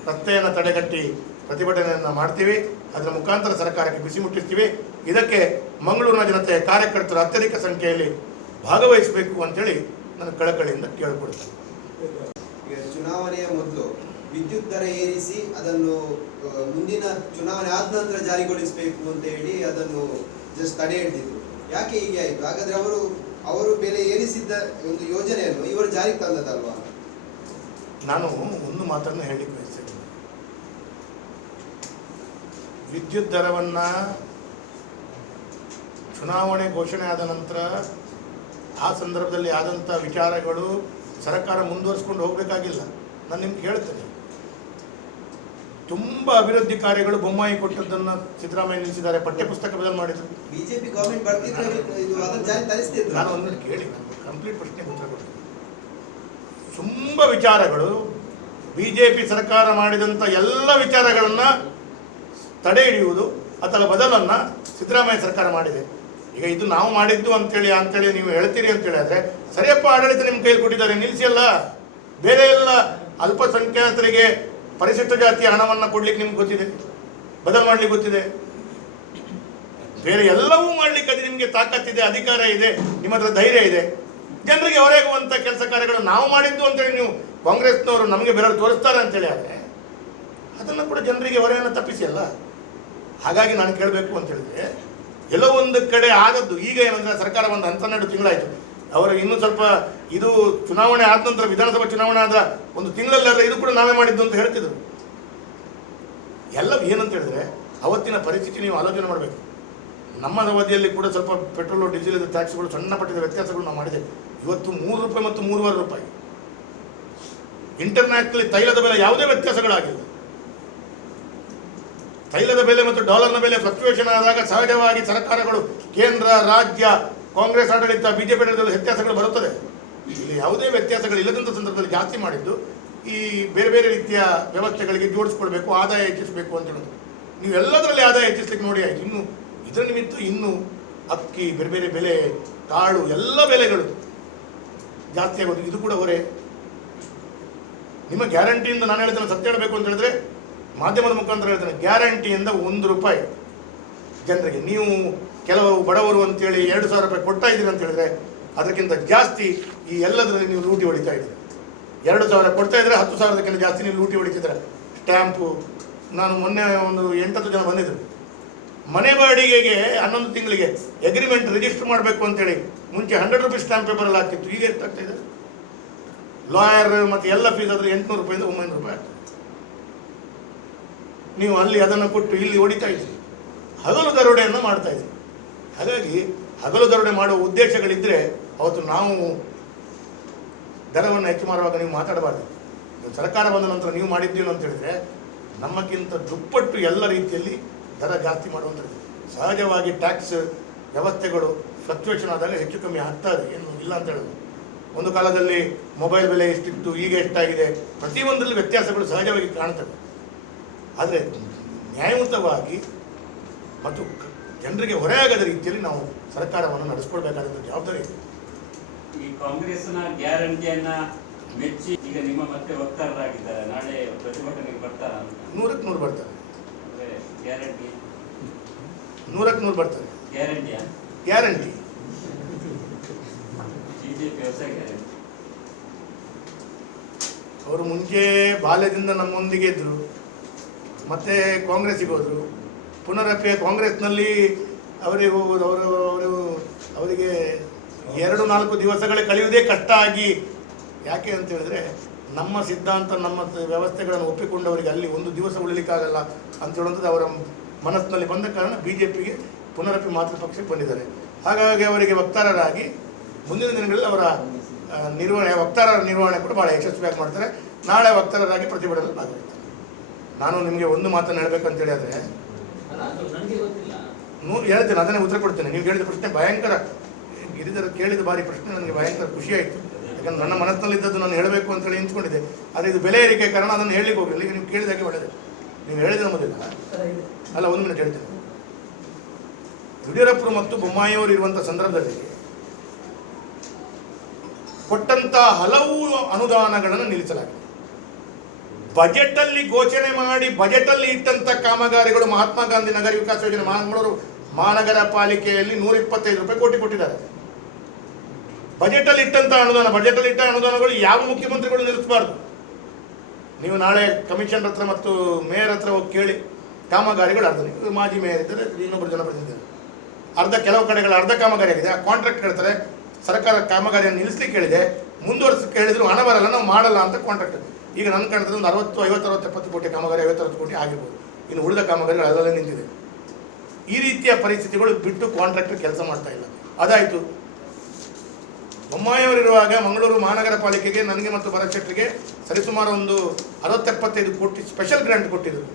ರಸ್ತೆಯನ್ನು ತಡೆಗಟ್ಟಿ ಪ್ರತಿಭಟನೆಯನ್ನು ಮಾಡ್ತೀವಿ. ಅದರ ಮುಖಾಂತರ ಸರ್ಕಾರಕ್ಕೆ ಬಿಸಿ ಮುಟ್ಟಿಸ್ತೀವಿ. ಇದಕ್ಕೆ ಮಂಗಳೂರಿನ ಜನತೆ ಕಾರ್ಯಕರ್ತರು ಅತ್ಯಧಿಕ ಸಂಖ್ಯೆಯಲ್ಲಿ ಭಾಗವಹಿಸಬೇಕು ಅಂತೇಳಿ ನಾನು ಕಳಕಳಿಯಿಂದ ಕೇಳಿಕೊಡ್ತೇನೆ ಚುನಾವಣೆಯ ಮೊದಲು ವಿದ್ಯುತ್ ದರ ಏರಿಸಿ ಅದನ್ನು ಮುಂದಿನ ಚುನಾವಣೆ ಆದ ನಂತರ ಜಾರಿಗೊಳಿಸಬೇಕು ಅಂತ ಹೇಳಿ ಅದನ್ನು ಜಸ್ಟ್ ತಡೆ ಹಿಡಿದಿದ್ರು ಯಾಕೆ ಹೀಗೆ ಆಯ್ತು? ಹಾಗಾದ್ರೆ ಅವರು ಅವರು ಬೆಲೆ ಏರಿಸಿದ್ದ ಒಂದು ಯೋಜನೆಯನ್ನು ಇವರು ಜಾರಿಗೆ ತಂದದಲ್ವಾ ನಾನು ಒಂದು ಮಾತನ್ನು ಹೇಳಲಿಕ್ಕೆ ಬಯಸ್ತೇನೆ. ವಿದ್ಯುತ್ ದರವನ್ನು ಚುನಾವಣೆ ಘೋಷಣೆ ಆದ ನಂತರ ಆ ಸಂದರ್ಭದಲ್ಲಿ ಆದಂಥ ವಿಚಾರಗಳು ಸರ್ಕಾರ ಮುಂದುವರಿಸ್ಕೊಂಡು ಹೋಗಬೇಕಾಗಿಲ್ಲ. ನಾನು ನಿಮ್ಗೆ ಹೇಳ್ತೇನೆ. ತುಂಬ ಅಭಿವೃದ್ಧಿ ಕಾರ್ಯಗಳು ಬೊಮ್ಮಾಯಿ ಕೊಟ್ಟದ್ದನ್ನು ಸಿದ್ದರಾಮಯ್ಯ ನಿಲ್ಲಿಸಿದ್ದಾರೆ. ಪಠ್ಯಪುಸ್ತಕ ಬದಲು ಮಾಡಿದ್ರು. ಬಿಜೆಪಿ ನಾನು ಒಂದು ಕೇಳಿ ಕಂಪ್ಲೀಟ್ ಪ್ರಶ್ನೆ ಉತ್ತರ ಕೊಡ್ತೀನಿ ತುಂಬ ವಿಚಾರಗಳು ಬಿ ಜೆ ಪಿ ಸರ್ಕಾರ ಮಾಡಿದಂಥ ಎಲ್ಲ ವಿಚಾರಗಳನ್ನು ತಡೆ ಹಿಡಿಯುವುದು ಅಥವಾ ಬದಲನ್ನು ಸಿದ್ದರಾಮಯ್ಯ ಸರ್ಕಾರ ಮಾಡಿದೆ. ಈಗ ಇದು ನಾವು ಮಾಡಿದ್ದು ಅಂತೇಳಿ ಅಂತೇಳಿ ನೀವು ಹೇಳ್ತೀರಿ ಅಂತೇಳಿ ಆದರೆ ಸರಿಯಪ್ಪ ಆಡಳಿತ ನಿಮ್ಮ ಕೈಯಲ್ಲಿ ಕೊಟ್ಟಿದ್ದಾರೆ ನಿಲ್ಲಿಸಿ ಅಲ್ಲ. ಬೇರೆ ಎಲ್ಲ ಅಲ್ಪಸಂಖ್ಯಾತರಿಗೆ ಪರಿಶಿಷ್ಟ ಜಾತಿಯ ಹಣವನ್ನು ಕೊಡ್ಲಿಕ್ಕೆ ನಿಮ್ಗೆ ಗೊತ್ತಿದೆ? ಬದಲು ಮಾಡ್ಲಿಕ್ಕೆ ಗೊತ್ತಿದೆ? ಬೇರೆ ಎಲ್ಲವೂ ಮಾಡ್ಲಿಕ್ಕೆ ಅದು ನಿಮಗೆ ತಾಕತ್ತಿದೆ ಅಧಿಕಾರ ಇದೆ, ನಿಮ್ಮ ಹತ್ರ ಧೈರ್ಯ ಇದೆ. ಜನರಿಗೆ ಹೊರಗುವಂತ ಕೆಲಸ ಕಾರ್ಯಗಳು ನಾವು ಮಾಡಿದ್ದು ಅಂತೇಳಿ ನೀವು ಕಾಂಗ್ರೆಸ್ನವರು ನಮಗೆ ಬೆರಳು ತೋರಿಸ್ತಾರೆ ಅಂತೇಳಿ ಆದರೆ ಅದನ್ನು ಕೂಡ ಜನರಿಗೆ ಹೊರೆಯನ್ನು ತಪ್ಪಿಸಿ ಅಲ್ಲ? ಹಾಗಾಗಿ ನಾನು ಕೇಳಬೇಕು ಅಂತ ಹೇಳಿದ್ರೆ, ಎಲ್ಲೋ ಒಂದು ಕಡೆ ಆದದ್ದು, ಈಗ ಏನಂದ್ರೆ ಸರ್ಕಾರ ಒಂದು ಹನ್ನೆರಡು ತಿಂಗಳಾಯಿತು. ಅವರು ಇನ್ನೂ ಸ್ವಲ್ಪ ಇದು ಚುನಾವಣೆ ಆದ ನಂತರ, ವಿಧಾನಸಭಾ ಚುನಾವಣೆ ಆದ ಒಂದು ತಿಂಗಳಲ್ಲಾದ್ರೆ ಇದು ಕೂಡ ನಾವೇ ಮಾಡಿದ್ದು ಅಂತ ಹೇಳ್ತಿದ್ರು. ಎಲ್ಲ ಏನಂತ ಹೇಳಿದ್ರೆ, ಅವತ್ತಿನ ಪರಿಸ್ಥಿತಿ ನೀವು ಆಲೋಚನೆ ಮಾಡಬೇಕು. ನಮ್ಮ ಅವಧಿಯಲ್ಲಿ ಕೂಡ ಸ್ವಲ್ಪ ಪೆಟ್ರೋಲು, ಡೀಸೆಲ್ ಟ್ಯಾಕ್ಸ್ಗಳು ಸಣ್ಣ ಪಟ್ಟಿದ ವ್ಯತ್ಯಾಸಗಳು ನಾವು ಮಾಡಿದೆ. ಇವತ್ತು ಮೂರು ರೂಪಾಯಿ ಮತ್ತು ಮೂರುವರೆ ರೂಪಾಯಿ. ಇಂಟರ್ನ್ಯಾಷನಲ್ ತೈಲದ ಬೆಲೆ ಯಾವುದೇ ವ್ಯತ್ಯಾಸಗಳಾಗಿಲ್ಲ. ತೈಲದ ಬೆಲೆ ಮತ್ತು ಡಾಲರ್ನ ಬೆಲೆ ಫ್ಲಕ್ಚುಯೇಷನ್ ಆದಾಗ ಸಹಜವಾಗಿ ಸರ್ಕಾರಗಳು ಕೇಂದ್ರ, ರಾಜ್ಯ ಕಾಂಗ್ರೆಸ್ ಆಡಳಿತ, ಬಿಜೆಪಿ ಆಡಳಿತದಲ್ಲಿ ವ್ಯತ್ಯಾಸಗಳು ಬರುತ್ತದೆ. ಇಲ್ಲಿ ಯಾವುದೇ ವ್ಯತ್ಯಾಸಗಳು ಇಲ್ಲದಂಥ ಸಂದರ್ಭದಲ್ಲಿ ಜಾಸ್ತಿ ಮಾಡಿದ್ದು, ಈ ಬೇರೆ ಬೇರೆ ರೀತಿಯ ವ್ಯವಸ್ಥೆಗಳಿಗೆ ಜೋಡಿಸ್ಕೊಳ್ಬೇಕು, ಆದಾಯ ಹೆಚ್ಚಿಸಬೇಕು ಅಂತ ಹೇಳಿದ್ರು ನೀವು ಎಲ್ಲದರಲ್ಲಿ ಆದಾಯ ಹೆಚ್ಚಿಸ್ಲಿಕ್ಕೆ ನೋಡಿ ಆಯ್ತು. ಇನ್ನು ಇದರ ನಿಮಿತ್ತ ಇನ್ನು ಅಕ್ಕಿ, ಬೇರೆ ಬೇರೆ ಬೆಲೆ, ಕಾಳು, ಎಲ್ಲ ಬೆಲೆಗಳು ಜಾಸ್ತಿ ಆಗೋದು. ಇದು ಕೂಡ ಹೊರೆ ನಿಮ್ಮ ಗ್ಯಾರಂಟಿಯಿಂದ ನಾನು ಹೇಳ್ತೇನೆ, ಸತ್ಯ ಹೇಳಬೇಕು ಅಂತ ಹೇಳಿದ್ರೆ ಮಾಧ್ಯಮದ ಮುಖಾಂತರ ಹೇಳ್ತೇನೆ, ಗ್ಯಾರಂಟಿಯಿಂದ ಒಂದು ರೂಪಾಯಿ ಜನರಿಗೆ. ನೀವು ಕೆಲವು ಬಡವರು ಅಂತೇಳಿ ಎರಡು ಸಾವಿರ ರೂಪಾಯಿ ಕೊಡ್ತಾ ಇದ್ದೀರಿ ಅಂತ ಹೇಳಿದ್ರೆ ಅದಕ್ಕಿಂತ ಜಾಸ್ತಿ ಈ ಎಲ್ಲದರಲ್ಲಿ ನೀವು ಲೂಟಿ ಹೊಡಿತಾ ಇದ್ದೀರಿ. ಎರಡು ಸಾವಿರ ಕೊಡ್ತಾ ಇದ್ರೆ ಹತ್ತು ಸಾವಿರದಕ್ಕಿಂತ ಜಾಸ್ತಿ ನೀವು ಲೂಟಿ ಹೊಡಿತಿದ್ರೆ ಸ್ಟ್ಯಾಂಪು, ನಾನು ಮೊನ್ನೆ ಒಂದು ಎಂಟತ್ತು ಜನ ಬಂದಿದ್ದರು ಮನೆ ಬಾಡಿಗೆಗೆ ಹನ್ನೊಂದು ತಿಂಗಳಿಗೆ ಅಗ್ರಿಮೆಂಟ್ ರಿಜಿಸ್ಟರ್ ಮಾಡಬೇಕು ಅಂತೇಳಿ ಮುಂಚೆ ಹಂಡ್ರೆಡ್ ರುಪೀಸ್ ಸ್ಟ್ಯಾಂಪ್ ಪೇಪರಲ್ಲಿ ಆಗ್ತಿತ್ತು ಈಗ ಎಷ್ಟಾಗ್ತಾ ಇದೆ? ಲಾಯರ್ ಮತ್ತು ಎಲ್ಲ ಫೀಸ್ ಆದರೆ ಎಂಟುನೂರು ರೂಪಾಯಿಂದ ಒಂಬೈನೂರು ರೂಪಾಯಿ ಆಗ್ತದೆ ನೀವು ಅಲ್ಲಿ ಅದನ್ನು ಕೊಟ್ಟು ಇಲ್ಲಿ ಹೊಡಿತಾ ಇದ್ದೀರಿ. ಹಗಲು ದರೋಡೆಯನ್ನು ಮಾಡ್ತಾ ಇದ್ದೀರಿ. ಹಾಗಾಗಿ ಹಗಲು ದರೋಡೆ ಮಾಡುವ ಉದ್ದೇಶಗಳಿದ್ದರೆ ಅವತ್ತು ನಾವು ದರವನ್ನು ಹೆಚ್ಚು ಮಾಡುವಾಗ ನೀವು ಮಾತಾಡಬಾರ್ದು. ಸರ್ಕಾರ ಬಂದ ನಂತರ ನೀವು ಮಾಡಿದ್ದೀವಿ ಅಂತ ಹೇಳಿದ್ರೆ ನಮ್ಮಕ್ಕಿಂತ ದುಪ್ಪಟ್ಟು ಎಲ್ಲ ರೀತಿಯಲ್ಲಿ ದರ ಜಾಸ್ತಿ ಮಾಡುವಂಥದ್ದು. ಸಹಜವಾಗಿ ಟ್ಯಾಕ್ಸ್ ವ್ಯವಸ್ಥೆಗಳು ಫ್ಲಕ್ಚುಯೇಷನ್ ಆದಾಗ ಹೆಚ್ಚು ಕಮ್ಮಿ ಆಗ್ತಾ ಇದೆ. ಏನು ಇಲ್ಲ ಅಂತ ಹೇಳೋದು. ಒಂದು ಕಾಲದಲ್ಲಿ ಮೊಬೈಲ್ ಬೆಲೆ ಎಷ್ಟಿತ್ತು, ಈಗ ಎಷ್ಟಾಗಿದೆ? ಪ್ರತಿಯೊಂದರಲ್ಲಿ ವ್ಯತ್ಯಾಸಗಳು ಸಹಜವಾಗಿ ಕಾಣ್ತವೆ. ಆದರೆ ನ್ಯಾಯಯುತವಾಗಿ ಮತ್ತು ಜನರಿಗೆ ಹೊರೆಯಾಗದ ರೀತಿಯಲ್ಲಿ ನಾವು ಸರ್ಕಾರವನ್ನು ನಡೆಸ್ಕೊಳ್ಬೇಕಾದಂಥ ಜವಾಬ್ದಾರಿ ಇದೆ. ಈ ಕಾಂಗ್ರೆಸ್ನ ಗ್ಯಾರಂಟಿಯನ್ನ ಮೆಚ್ಚಿ ಈಗ ನಿಮ್ಮ ಮತ್ತೆ ವಕ್ತಾರರಾಗಿದ್ದಾರೆ. ನಾಳೆ ಪ್ರತಿಭಟನೆಗೆ ಬರ್ತಾರ ನೂರಕ್ಕೆ ನೂರು ಬರ್ತಾರೆ. ಗ್ಯಾರಂಟಿ? ನೂರಕ್ಕೆ ನೂರು ಬರ್ತಾರೆ. ಗ್ಯಾರಂಟಿಯ? ಗ್ಯಾರಂಟಿ. ಬಿಜೆಪಿ ಹೊಸ ಗ್ಯಾರಂಟಿ. ಅವರು ಮುಂಚೆ ಬಾಲ್ಯದಿಂದ ನಮ್ಮೊಂದಿಗೆ ಇದ್ದರು ಮತ್ತೆ ಕಾಂಗ್ರೆಸ್ಸಿಗೆ ಹೋದರು. ಪುನರಪಿ ಕಾಂಗ್ರೆಸ್ನಲ್ಲಿ ಅವರಿಗೆ ಹೋಗೋದು ಅವರು ಅವರು ಅವರಿಗೆ ಎರಡು ನಾಲ್ಕು ದಿವಸಗಳೇ ಕಳೆಯುವುದೇ ಕಷ್ಟ ಆಗಿ ಯಾಕೆ ಅಂತ ಹೇಳಿದ್ರೆ ನಮ್ಮ ಸಿದ್ಧಾಂತ, ನಮ್ಮ ವ್ಯವಸ್ಥೆಗಳನ್ನು ಒಪ್ಪಿಕೊಂಡವರಿಗೆ ಅಲ್ಲಿ ಒಂದು ದಿವಸ ಉಳಿಲಿಕ್ಕಾಗಲ್ಲ ಅಂತ ಹೇಳುವಂಥದ್ದು ಅವರ ಮನಸ್ಸಿನಲ್ಲಿ ಬಂದ ಕಾರಣ ಬಿ ಜೆ ಪಿಗೆ ಪುನರಪಿ ಮಾತೃ ಪಕ್ಷಕ್ಕೆ ಬಂದಿದ್ದಾರೆ. ಹಾಗಾಗಿ ಅವರಿಗೆ ವಕ್ತಾರರಾಗಿ ಮುಂದಿನ ದಿನಗಳಲ್ಲಿ ಅವರ ನಿರ್ವಹಣೆ ವಕ್ತಾರರ ನಿರ್ವಹಣೆ ಕೂಡ ಭಾಳ ಯಶಸ್ವಿಯಾಗಿ ಮಾಡ್ತಾರೆ. ನಾಳೆ ವಕ್ತಾರರಾಗಿ ಪ್ರತಿಭಟನೆ ಭಾಗವಹಿಸ್ತಾರೆ ನಾನು ನಿಮಗೆ ಒಂದು ಮಾತನ್ನು ಹೇಳಬೇಕಂತ ಹೇಳಿದ್ರೆ ಹೇಳ್ತೇನೆ, ಅದನ್ನೇ ಉತ್ತರ ಕೊಡ್ತೇನೆ. ನೀವು ಹೇಳಿದ ಪ್ರಶ್ನೆ ಭಯಂಕರ. ಗಿರಿಧರ ಕೇಳಿದ ಬಾರಿ ಪ್ರಶ್ನೆ ನನಗೆ ಭಯಂಕರ ಖುಷಿ ಆಯಿತು. ಯಾಕಂದ್ರೆ ನನ್ನ ಮನಸ್ಸಿನಲ್ಲಿದ್ದದ್ದು ನಾನು ಹೇಳಬೇಕು ಅಂತ ಹೇಳಿ ನಿಂತ್ಕೊಂಡಿದ್ದೆ. ಆದರೆ ಇದು ಬೆಲೆ ಏರಿಕೆ ಕಾರಣ ಅದನ್ನು ಹೇಳಲಿಕ್ಕೆ ಹೋಗಲಿಲ್ಲ. ಈಗ ನೀವು ಕೇಳಿದಾಗೆ ಒಳ್ಳೆಯದು ನೀವು ಹೇಳಿದ ಮೊದಲಿಲ್ಲ ಅಲ್ಲ, ಒಂದು ಮಿನಿಟ್ ಹೇಳ್ತೇನೆ. ಯಡಿಯೂರಪ್ಪರು ಮತ್ತು ಬೊಮ್ಮಾಯಿಯವರು ಇರುವಂಥ ಸಂದರ್ಭದಲ್ಲಿ ಕೊಟ್ಟಂಥ ಹಲವು ಅನುದಾನಗಳನ್ನು ನಿಲ್ಲಿಸಲಾಗಿದೆ. ಬಜೆಟ್ ಅಲ್ಲಿ ಘೋಷಣೆ ಮಾಡಿ ಬಜೆಟ್ ಅಲ್ಲಿ ಇಟ್ಟಂತ ಕಾಮಗಾರಿಗಳು ಮಹಾತ್ಮ ಗಾಂಧಿ ನಗರ ವಿಕಾಸ ಯೋಜನೆ ಮಂಗಳೂರು ಮಹಾನಗರ ಪಾಲಿಕೆಯಲ್ಲಿ ನೂರ ಇಪ್ಪತ್ತೈದು ರೂಪಾಯಿ ಕೋಟಿ ಕೊಟ್ಟಿದ್ದಾರೆ. ಬಜೆಟ್ ಅಲ್ಲಿ ಇಟ್ಟಂತ ಅನುದಾನ ಬಜೆಟ್ ಅಲ್ಲಿ ಇಟ್ಟ ಅನುದಾನಗಳು ಯಾವ ಮುಖ್ಯಮಂತ್ರಿಗಳು ನಿಲ್ಲಿಸಬಾರ್ದು? ನೀವು ನಾಳೆ ಕಮಿಷನ್ ಹತ್ರ ಮತ್ತು ಮೇಯರ್ ಹತ್ರ ಹೋಗಿ ಕೇಳಿ ಕಾಮಗಾರಿಗಳು ಅರ್ಧ ಮಾಜಿ ಮೇಯರ್ ಇದ್ದಾರೆ ಇನ್ನೊಬ್ಬರು ಜನಪ್ರತಿನಿಧಿ ಅರ್ಧ ಕೆಲವು ಕಡೆಗಳು ಅರ್ಧ ಕಾಮಗಾರಿ ಆಗಿದೆ. ಆ ಕಾಂಟ್ರಾಕ್ಟ್ ಹೇಳ್ತಾರೆ, ಸರ್ಕಾರ ಕಾಮಗಾರಿಯನ್ನು ನಿಲ್ಲಿಸ್ಲಿಕ್ಕೆ ಹೇಳಿದೆ ಮುಂದುವರಿಸಿ ಕೇಳಿದ್ರು ಹಣ ಬರಲ್ಲ, ನಾವು ಮಾಡಲ್ಲ ಅಂತ ಕಾಂಟ್ರಾಕ್ಟ್ ಈಗ ನನ್ನ ಕಾಣ್ತದೆ ಒಂದು ಅರವತ್ತು, ಐವತ್ತು, ಅರವತ್ತು, ಎಪ್ಪತ್ತು ಕೋಟಿ ಕಾಮಗಾರಿ, ಐವತ್ತು, ಅರವತ್ತು ಕೋಟಿ ಆಗಿರ್ಬೋದು. ಇನ್ನು ಉಳಿದ ಕಾಮಗಾರಿಗಳು ಅಲ್ಲಲ್ಲೇ ನಿಂತಿದೆ. ಈ ರೀತಿಯ ಪರಿಸ್ಥಿತಿಗಳು ಬಿಟ್ಟು ಕಾಂಟ್ರಾಕ್ಟರ್ ಕೆಲಸ ಮಾಡ್ತಾ ಇಲ್ಲ. ಅದಾಯಿತು. ಬೊಮ್ಮಾಯಿಯವರಿರುವಾಗ ಮಂಗಳೂರು ಮಹಾನಗರ ಪಾಲಿಕೆಗೆ ನನಗೆ ಮತ್ತು ಭರತ್ ಶೆಟ್ಟರಿಗೆ ಸರಿಸುಮಾರು ಒಂದು ಅರವತ್ತೆಪ್ಪತ್ತೈದು ಕೋಟಿ ಸ್ಪೆಷಲ್ ಗ್ರಾಂಟ್ ಕೊಟ್ಟಿದ್ದರು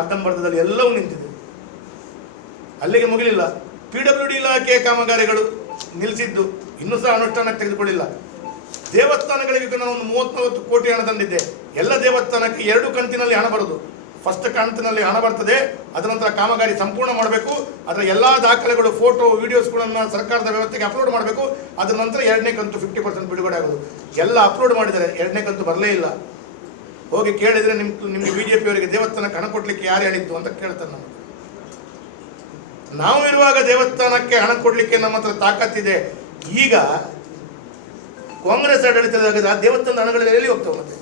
ಅರ್ಧಂಬರ್ಧದಲ್ಲಿ ಎಲ್ಲವೂ ನಿಂತಿದೆ. ಅಲ್ಲಿಗೆ ಮುಗಿಲಿಲ್ಲ. ಪಿ ಡಬ್ಲ್ಯೂ ಡಿ ಇಲಾಖೆ ಕಾಮಗಾರಿಗಳು ನಿಲ್ಲಿಸಿದ್ದು ಇನ್ನೂ ಸಹ ಅನುಷ್ಠಾನಕ್ಕೆ ತೆಗೆದುಕೊಳ್ಳಿಲ್ಲ. ದೇವಸ್ಥಾನಗಳಿಗೆ ನಾನು ಒಂದು ಮೂವತ್ತು ಕೋಟಿ ಹಣ ತಂದಿದ್ದೆ. ಎಲ್ಲ ದೇವಸ್ಥಾನಕ್ಕೆ ಎರಡು ಕಂತಿನಲ್ಲಿ ಹಣ ಬರೋದು. ಫಸ್ಟ್ ಕಂತಿನಲ್ಲಿ ಹಣ ಬರ್ತದೆ ಅದರ ನಂತರ ಕಾಮಗಾರಿ ಸಂಪೂರ್ಣ ಮಾಡಬೇಕು, ಅದರ ಎಲ್ಲ ದಾಖಲೆಗಳು ಫೋಟೋ ವಿಡಿಯೋಸ್ಗಳನ್ನು ಸರ್ಕಾರದ ವ್ಯವಸ್ಥೆಗೆ ಅಪ್ಲೋಡ್ ಮಾಡಬೇಕು ಅದರ ನಂತರ ಎರಡನೇ ಕಂತು ಫಿಫ್ಟಿ ಪರ್ಸೆಂಟ್ ಬಿಡುಗಡೆ ಆಗೋದು. ಎಲ್ಲ ಅಪ್ಲೋಡ್ ಮಾಡಿದರೆ ಎರಡನೇ ಕಂತು ಬರಲೇ ಇಲ್ಲ. ಹೋಗಿ ಕೇಳಿದರೆ ನಿಮ್, ನಿಮಗೆ ಬಿ ಜೆ ಪಿಯವರಿಗೆ ದೇವಸ್ಥಾನಕ್ಕೆ ಹಣ ಕೊಡಲಿಕ್ಕೆ ಯಾರು ಹೇಳಿದ್ದು ಅಂತ ಕೇಳ್ತಾರೆ ನಮ್ಮ ನಾವು ಇರುವಾಗ ದೇವಸ್ಥಾನಕ್ಕೆ ಹಣ ಕೊಡಲಿಕ್ಕೆ ನಮ್ಮ ಹತ್ರ ತಾಕತ್ತಿದೆ. ಈಗ ಕಾಂಗ್ರೆಸ್ ಆಡಳಿತದಾಗ ಆ ದೇವಸ್ಥಾನದ ಹಣಗಳೆಲ್ಲ ಎಲ್ಲಿ ಹೋಗ್ತಾವೆ ಮತ್ತೆ?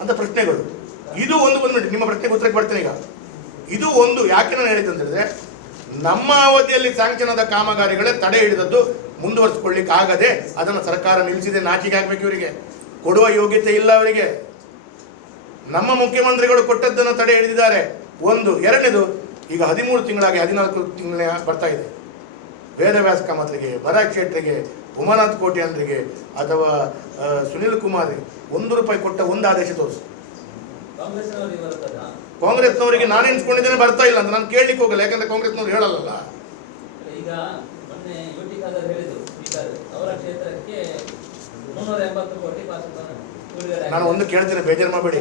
ಅಂತ ಪ್ರಶ್ನೆಗಳು. ಇದು ಒಂದು ಒಂದು ನಿಮ್ಮ ಪ್ರಶ್ನೆಗೆ ಉತ್ತರಕ್ಕೆ ಬರ್ತೇನೆ ಈಗ. ಇದು ಒಂದು, ಯಾಕೆ ನಾನು ಹೇಳಿದ್ದು ಅಂತ ನಮ್ಮ ಅವಧಿಯಲ್ಲಿ ಸ್ಯಾಂಕ್ಷನ್ ಆದ ಕಾಮಗಾರಿಗಳೇ ತಡೆ ಹಿಡಿದದ್ದು ಮುಂದುವರಿಸಿಕೊಳ್ಳಿಕ್ಕೆ ಆಗದೆ ಅದನ್ನು ಸರ್ಕಾರ ನಿಲ್ಲಿಸಿದೆ ನಾಚಿಕೆ ಆಗಬೇಕು ಇವರಿಗೆ. ಕೊಡುವ ಯೋಗ್ಯತೆ ಇಲ್ಲ ಅವರಿಗೆ. ನಮ್ಮ ಮುಖ್ಯಮಂತ್ರಿಗಳು ಕೊಟ್ಟದ್ದನ್ನು ತಡೆ ಹಿಡಿದಿದ್ದಾರೆ. ಒಂದು, ಎರಡನೇದು, ಈಗ ಹದಿಮೂರು ತಿಂಗಳಾಗಿ, ಹದಿನಾಲ್ಕು ತಿಂಗಳ ಬರ್ತಾ ಇದೆ. ವೇದವ್ಯಾಸ ಕಾಮತ್ರಿಗೆ ಭರತ್ ಶೆಟ್ಟರಿಗೆ ಉಮಾನಾಥ್ ಕೋಟ್ಯಾನ್ರಿಗೆ ಅಥವಾ ಸುನಿಲ್ ಕುಮಾರ್ ಒಂದು ರೂಪಾಯಿ ಕೊಟ್ಟ ಒಂದು ಆದೇಶ ತೋರಿಸು. ಕಾಂಗ್ರೆಸ್ನವರಿಗೆ ನಾನು ಎನ್ಸ್ಕೊಂಡಿದ್ದೇನೆ ಬರ್ತಾ ಇಲ್ಲ ಅಂತ ನಾನು ಕೇಳಲಿಕ್ಕೆ ಹೋಗಲ್ಲ ಯಾಕಂದ್ರೆ ಕಾಂಗ್ರೆಸ್ನವ್ರು ಹೇಳಲ್ಲ ಈಗ ನಾನು ಒಂದು ಕೇಳ್ತೇನೆ ಬೇಜಾರು ಮಾಡಬೇಡಿ.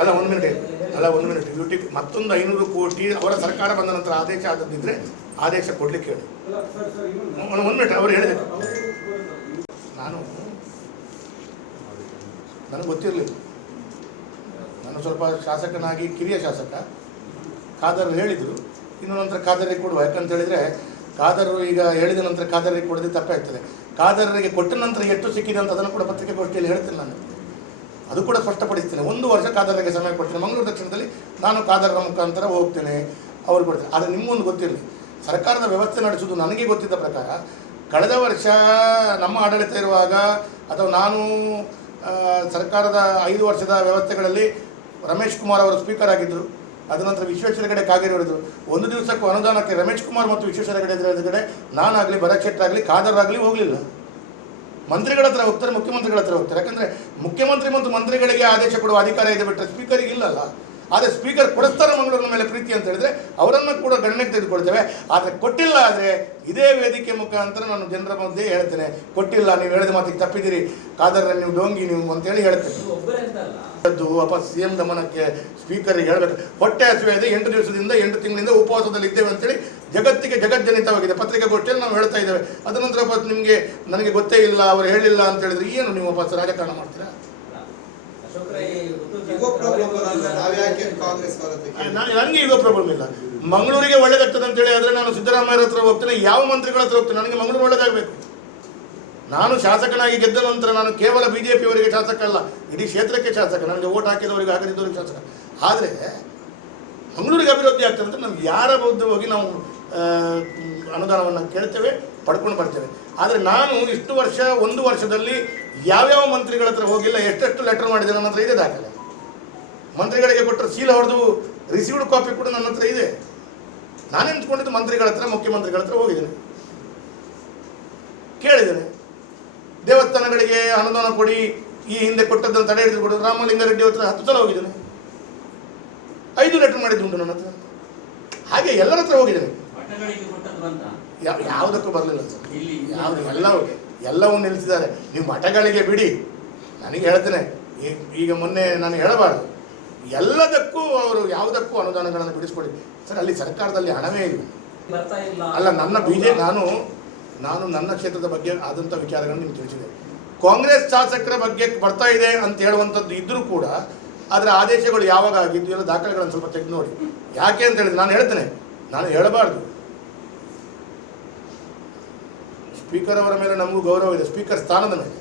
ಅಲ್ಲ ಒಂದು ಮಿನಿಟ್ ಅಲ್ಲ ಒಂದು ಮಿನಿಟ್ ಯುಟಿ ಮತ್ತೊಂದು ಐನೂರು ಕೋಟಿ ಅವರ ಸರ್ಕಾರ ಬಂದ ನಂತರ ಆದೇಶ ಆದದ್ದಿದ್ರೆ ಆದೇಶ ಕೊಡ್ಲಿಕ್ಕೆ ಹೇಳಿ. ಒಂದು ಮಿನಿಟ್ ಅವ್ರು ಹೇಳಿದೆ ನಾನು ನನಗೆ ಗೊತ್ತಿರಲಿಲ್ಲ. ನಾನು ಸ್ವಲ್ಪ ಶಾಸಕನಾಗಿ ಕಿರಿಯ ಶಾಸಕ. ಖಾದರ್ ಹೇಳಿದರು. ಇನ್ನು ನಂತರ ಖಾದರಿಗೆ ಕೊಡುವ. ಯಾಕಂತ ಹೇಳಿದರೆ ಖಾದರ್ ಈಗ ಹೇಳಿದ ನಂತರ ಖಾದರಿಗೆ ಕೊಡದೆ ತಪ್ಪಾಗ್ತದೆ. ಖಾದರ್ರಿಗೆ ಕೊಟ್ಟ ನಂತರ ಎಷ್ಟು ಸಿಕ್ಕಿದೆ ಅಂತ ಅದನ್ನು ಕೂಡ ಪತ್ರಿಕಾಗೋಷ್ಠಿಯಲ್ಲಿ ಹೇಳ್ತೀನಿ ನಾನು. ಅದು ಕೂಡ ಸ್ಪಷ್ಟಪಡಿಸ್ತೇನೆ. ಒಂದು ವರ್ಷ ಖಾದರ್ಗೆ ಸಮಯ ಕೊಡ್ತೇನೆ. ಮಂಗಳೂರು ದಕ್ಷಿಣದಲ್ಲಿ ನಾನು ಖಾದರ್ರ ಮುಖಾಂತರ ಹೋಗ್ತೇನೆ. ಅವ್ರು ಕೊಡ್ತೇನೆ ಆದರೆ ನಿಮಗೊಂದು ಗೊತ್ತಿರಲಿ. ಸರ್ಕಾರದ ವ್ಯವಸ್ಥೆ ನಡೆಸುವುದು ನನಗೆ ಗೊತ್ತಿದ್ದ ಪ್ರಕಾರ ಕಳೆದ ವರ್ಷ ನಮ್ಮ ಆಡಳಿತ ಇರುವಾಗ ಅಥವಾ ನಾನು ಸರ್ಕಾರದ ಐದು ವರ್ಷದ ವ್ಯವಸ್ಥೆಗಳಲ್ಲಿ ರಮೇಶ್ ಕುಮಾರ್ ಅವರು ಸ್ಪೀಕರ್ ಆಗಿದ್ದರು. ಅದ ನಂತರ ವಿಶ್ವೇಶ್ವರ ಹೆಗಡೆ ಕಾಗೇರಿ ಹೊಡೆದು. ಒಂದು ದಿವಸಕ್ಕೂ ಅನುದಾನಕ್ಕೆ ರಮೇಶ್ ಕುಮಾರ್ ಮತ್ತು ವಿಶ್ವೇಶ್ವರ ಹೆಗಡೆ ಎದುರುಗಡೆ ನಾನಾಗಲಿ ಆಗಲಿ ಖಾದರ್ ಆಗಲಿ ಹೋಗಲಿಲ್ಲ. ಮಂತ್ರಿಗಳ ಹತ್ರ ಹೋಗ್ತಾರೆ, ಮುಖ್ಯಮಂತ್ರಿಗಳ ಹತ್ರ ಹೋಗ್ತಾರೆ. ಯಾಕಂದರೆ ಮುಖ್ಯಮಂತ್ರಿ ಮತ್ತು ಮಂತ್ರಿಗಳಿಗೆ ಆದೇಶ ಕೊಡುವ ಅಧಿಕಾರ ಇದೆ ಬಿಟ್ಟರೆ ಸ್ಪೀಕರಿಗೆ ಇಲ್ಲಲ್ಲ. ಆದರೆ ಸ್ಪೀಕರ್ ಕೊಡಿಸ್ತಾರೆ ಮಂಗಳೂರಿನ ಮೇಲೆ ಪ್ರೀತಿ ಅಂತ ಹೇಳಿದ್ರೆ ಅವರನ್ನು ಕೂಡ ಗಣನೆಗೆ ತೆಗೆದುಕೊಳ್ತೇವೆ. ಆದರೆ ಕೊಟ್ಟಿಲ್ಲ ಆದರೆ ಇದೇ ವೇದಿಕೆ ಮುಖಾಂತರ ನಾನು ಜನರ ಮಧ್ಯೆ ಹೇಳ್ತೇನೆ. ಕೊಟ್ಟಿಲ್ಲ ನೀವು ಹೇಳಿದ ಮಾತಿಗೆ ತಪ್ಪಿದ್ದೀರಿ. ಕಾದರ್ರೆ ನೀವು ಡೋಂಗಿ ನೀವು ಅಂತೇಳಿ ಹೇಳ್ತೇನೆ. ಅದು ವಾಪಸ್ ಸಿ ಎಂ ಗಮನಕ್ಕೆ ಸ್ಪೀಕರ್ಗೆ ಹೇಳಬೇಕು. ಹೊಟ್ಟೆ ಹಸಿವೆ ಇದೆ ಎಂಟು ದಿವಸದಿಂದ ಎಂಟು ತಿಂಗಳಿಂದ ಉಪವಾಸದಲ್ಲಿ ಇದ್ದೇವೆ ಅಂತೇಳಿ ಜಗತ್ತಿಗೆ ಜಗಜ್ಜನಿತವಾಗಿದೆ. ಪತ್ರಿಕಾಗೋಷ್ಠಿಯಲ್ಲಿ ನಾವು ಹೇಳ್ತಾ ಇದ್ದೇವೆ. ಅದನಂತರ ವಾಪಸ್ ನಿಮಗೆ ನನಗೆ ಗೊತ್ತೇ ಇಲ್ಲ ಅವರು ಹೇಳಿಲ್ಲ ಅಂತ ಹೇಳಿದ್ರೆ ಏನು ನೀವು ವಾಪಸ್ ರಾಜಕಾರಣ ಮಾಡ್ತೀರಾ? ನನಗೆ ಇಗೋ ಪ್ರಾಬ್ಲಮ್ ಇಲ್ಲ. ಮಂಗಳೂರಿಗೆ ಒಳ್ಳೇದಾಗ್ತದೆ ಅಂತೇಳಿ ಆದರೆ ನಾನು ಸಿದ್ದರಾಮಯ್ಯ ಹತ್ರ ಹೋಗ್ತೇನೆ, ಯಾವ ಮಂತ್ರಿಗಳ ಹತ್ರ ಹೋಗ್ತೇನೆ, ನನಗೆ ಮಂಗಳೂರು ಒಳ್ಳೇದಾಗಬೇಕು. ನಾನು ಶಾಸಕನಾಗಿ ಗೆದ್ದ ನಂತರ ನಾನು ಕೇವಲ ಬಿ ಜೆ ಪಿಯವರಿಗೆ ಶಾಸಕ ಅಲ್ಲ, ಇಡೀ ಕ್ಷೇತ್ರಕ್ಕೆ ಶಾಸಕ, ನನಗೆ ಓಟ್ ಹಾಕಿದವರಿಗೆ ಹಾಕದಿದ್ದವರಿಗೆ ಶಾಸಕ. ಆದರೆ ಮಂಗಳೂರಿಗೆ ಅಭಿವೃದ್ಧಿ ಆಗ್ತದೆ ಅಂತ ನಮ್ಗೆ ಯಾರ ವಿರುದ್ಧ ಹೋಗಿ ನಾವು ಅನುದಾನವನ್ನು ಕೇಳ್ತೇವೆ, ಪಡ್ಕೊಂಡು ಬರ್ತೇವೆ. ಆದರೆ ನಾನು ಇಷ್ಟು ವರ್ಷ, ಒಂದು ವರ್ಷದಲ್ಲಿ ಯಾವ್ಯಾವ ಮಂತ್ರಿಗಳ ಹತ್ರ ಹೋಗಿಲ್ಲ, ಎಷ್ಟೆಷ್ಟು ಲೆಟರ್ ಮಾಡಿದೆ ನನ್ನ ಹತ್ರ ಇದೆ ದಾಖಲೆ. ಮಂತ್ರಿಗಳಿಗೆ ಕೊಟ್ಟರೆ ಸೀಲ ಹೊಡೆದು ರಿಸೀವ್ಡ್ ಕಾಪಿ ಕೂಡ ನನ್ನ ಹತ್ರ ಇದೆ. ನಾನು ನಿಂತ್ಕೊಂಡಿದ್ದು ಮಂತ್ರಿಗಳ ಹತ್ರ, ಮುಖ್ಯಮಂತ್ರಿಗಳ ಹತ್ರ ಹೋಗಿದ್ದೇನೆ. ಕೇಳಿದ್ದೇನೆ. ದೇವಸ್ಥಾನಗಳಿಗೆ ಅನುದಾನ ಕೊಡಿ, ಈ ಹಿಂದೆ ಕೊಟ್ಟದ್ದನ್ನು ತಡೆ ಹಿಡಿದು ಕೊಡು ರಾಮಲಿಂಗಾರೆಡ್ಡಿ ಹತ್ರ ಹತ್ತು ಸಲ ಹೋಗಿದ್ದೇನೆ. ಐದು ಲೆಟರ್ ಮಾಡಿದ್ದುಂಟು ನನ್ನ ಹತ್ರ. ಹಾಗೆ ಎಲ್ಲರ ಹತ್ರ ಹೋಗಿದ್ದೇನೆ. ಯಾವುದಕ್ಕೂ ಬರಲಿಲ್ಲ ಸರ್. ಯಾವುದು ಎಲ್ಲವೂ ಎಲ್ಲವೂ ನಿಲ್ಲಿಸಿದ್ದಾರೆ. ನೀವು ಮಠಗಳಿಗೆ ಬಿಡಿ. ನನಗೆ ಹೇಳ್ತೇನೆ. ಈಗ ಮೊನ್ನೆ ನಾನು ಹೇಳಬಾರ್ದು. ಎಲ್ಲದಕ್ಕೂ ಅವರು ಯಾವುದಕ್ಕೂ ಅನುದಾನಗಳನ್ನು ಬಿಡಿಸ್ಕೊಡಿ. ಸರ್ ಅಲ್ಲಿ ಸರ್ಕಾರದಲ್ಲಿ ಹಣವೇ ಇಲ್ಲ. ಅಲ್ಲ ನನ್ನ ಬಿ ಜೆ ನಾನು ನಾನು ನನ್ನ ಕ್ಷೇತ್ರದ ಬಗ್ಗೆ ಆದಂಥ ವಿಚಾರಗಳನ್ನು ನಿಮ್ಗೆ ತಿಳಿಸಿದೆ. ಕಾಂಗ್ರೆಸ್ ಶಾಸಕರ ಬಗ್ಗೆ ಬರ್ತಾ ಇದೆ ಅಂತ ಹೇಳುವಂಥದ್ದು ಇದ್ದರೂ ಕೂಡ ಅದರ ಆದೇಶಗಳು ಯಾವಾಗ ಆಗಿದ್ದು ಎಲ್ಲ ದಾಖಲೆಗಳನ್ನು ಸ್ವಲ್ಪ ತೆಗೆದು ನೋಡಿ. ಯಾಕೆ ಅಂತ ಹೇಳಿದ್ರೆ ನಾನು ಹೇಳ್ತೇನೆ. ನಾನು ಹೇಳಬಾರ್ದು. ಸ್ಪೀಕರ್ ಅವರ ಮೇಲೆ ನಮಗೂ ಗೌರವ ಇದೆ. ಸ್ಪೀಕರ್ ಸ್ಥಾನದ ಮೇಲೆ.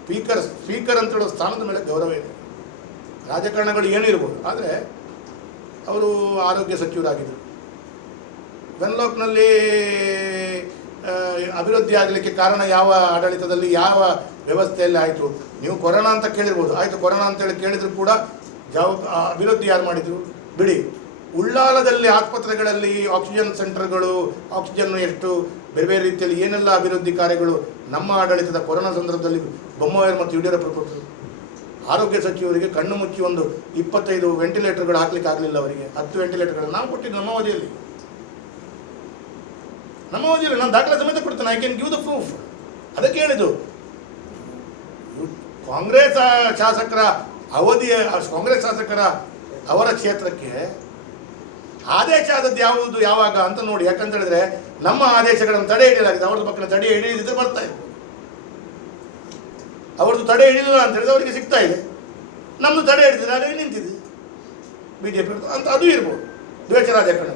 ಸ್ಪೀಕರ್ ಸ್ಪೀಕರ್ ಅಂತ ಹೇಳೋ ಸ್ಥಾನದ ಮೇಲೆ ಗೌರವ ಇದೆ. ರಾಜಕಾರಣಗಳು ಏನೂ ಇರ್ಬೋದು. ಆದರೆ ಅವರು ಆರೋಗ್ಯ ಸಚಿವರಾಗಿದ್ದರು. ವೆನ್ಲಾಕ್ನಲ್ಲಿ ಅಭಿವೃದ್ಧಿ ಆಗಲಿಕ್ಕೆ ಕಾರಣ ಯಾವ ಆಡಳಿತದಲ್ಲಿ ಯಾವ ವ್ಯವಸ್ಥೆಯಲ್ಲಿ ಆಯಿತು? ನೀವು ಕೊರೋನಾ ಅಂತ ಕೇಳಿರ್ಬೋದು. ಆಯಿತು ಕೊರೋನಾ ಅಂತೇಳಿ ಕೇಳಿದರೂ ಕೂಡ ಯಾವ ಅಭಿವೃದ್ಧಿ ಯಾರು ಮಾಡಿದರು? ಬಿಡಿ. ಉಳ್ಳಾಲದಲ್ಲಿ ಆಸ್ಪತ್ರೆಗಳಲ್ಲಿ ಆಕ್ಸಿಜನ್ ಸೆಂಟರ್ಗಳು, ಆಕ್ಸಿಜನ್ ಎಷ್ಟು ಬೇರೆ ಬೇರೆ ರೀತಿಯಲ್ಲಿ ಏನೆಲ್ಲ ಅಭಿವೃದ್ಧಿ ಕಾರ್ಯಗಳು ನಮ್ಮ ಆಡಳಿತದ ಕೊರೋನಾ ಸಂದರ್ಭದಲ್ಲಿ ಬೊಮ್ಮಾಯರ್ ಮತ್ತು ಯಡಿಯೂರಪ್ಪ ಕೊಟ್ಟರು. ಆರೋಗ್ಯ ಸಚಿವರಿಗೆ ಕಣ್ಣು ಮುಚ್ಚಿ ಒಂದು ಇಪ್ಪತ್ತೈದು ವೆಂಟಿಲೇಟರ್ಗಳು ಹಾಕ್ಲಿಕ್ಕೆ ಆಗಲಿಲ್ಲ ಅವರಿಗೆ. ಹತ್ತು ವೆಂಟಿಲೇಟರ್ಗಳು ನಾವು ಕೊಟ್ಟಿದ್ದು ನಮ್ಮ ಅವಧಿಯಲ್ಲಿ. ನಮ್ಮ ಅವಧಿಯಲ್ಲಿ ನಾನು ದಾಖಲೆ ಸಮೇತ ಕೊಡ್ತೇನೆ. I can give the proof ಅದಕ್ಕೆ ಹೇಳಿದ್ದು ಕಾಂಗ್ರೆಸ್ ಶಾಸಕರ ಅವಧಿಯ ಕಾಂಗ್ರೆಸ್ ಶಾಸಕರ ಅವರ ಕ್ಷೇತ್ರಕ್ಕೆ ಆದೇಶ ಆದದ್ದು ಯಾವುದು ಯಾವಾಗ ಅಂತ ನೋಡಿ ಯಾಕಂತ ಹೇಳಿದ್ರೆ ನಮ್ಮ ಆದೇಶಗಳನ್ನು ತಡೆ ಹಿಡಿಯಲಾಗಿದೆ. ಅವ್ರದ್ದು ಪಕ್ಕನ ತಡೆ ಹಿಡಿಯದಿದ್ರೆ ಬರ್ತಾ ಇದೆ ಅವ್ರದ್ದು ತಡೆ ಹಿಡಿಲಿಲ್ಲ ಅಂತ ಹೇಳಿದ್ರೆ ಅವರಿಗೆ ಸಿಗ್ತಾ ಇದೆ. ನಮ್ಮದು ತಡೆ ಹಿಡಿದ್ರೆ ಅದೇ ನಿಂತಿದೆ. ಬಿ ಜೆ ಪಿ ಅಂತ ಅದು ಇರ್ಬೋದು. ದ್ವೇಷ ರಾಜಕಾರಣ.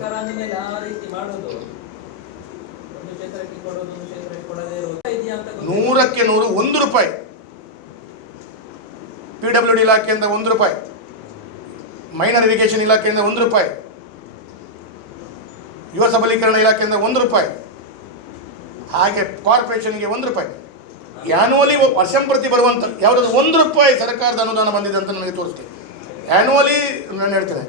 ನೂರಕ್ಕೆ ನೂರು ಒಂದು ರೂಪಾಯಿ. ಪಿ ಡಬ್ಲ್ಯೂ ಡಿ ಇಲಾಖೆಯಿಂದ ಒಂದು ರೂಪಾಯಿ. ಮೈನರ್ ಇರಿಗೇಷನ್ ಇಲಾಖೆಯಿಂದ ಒಂದು ರೂಪಾಯಿ. ಯುವ ಸಬಲೀಕರಣ ಇಲಾಖೆಯಿಂದ ಒಂದು ರೂಪಾಯಿ. ಹಾಗೆ ಕಾರ್ಪೊರೇಷನ್ಗೆ ಒಂದು ರೂಪಾಯಿ. ಆ್ಯನುವಲಿ ವರ್ಷಂಪ್ರತಿ ಬರುವಂಥ ಯಾವುದಾದ್ರು ಒಂದು ರೂಪಾಯಿ ಸರ್ಕಾರದ ಅನುದಾನ ಬಂದಿದೆ ಅಂತ ನನಗೆ ತೋರಿಸ್ತೀನಿ ಆ್ಯನುವಲಿ ನಾನು ಹೇಳ್ತೇನೆ,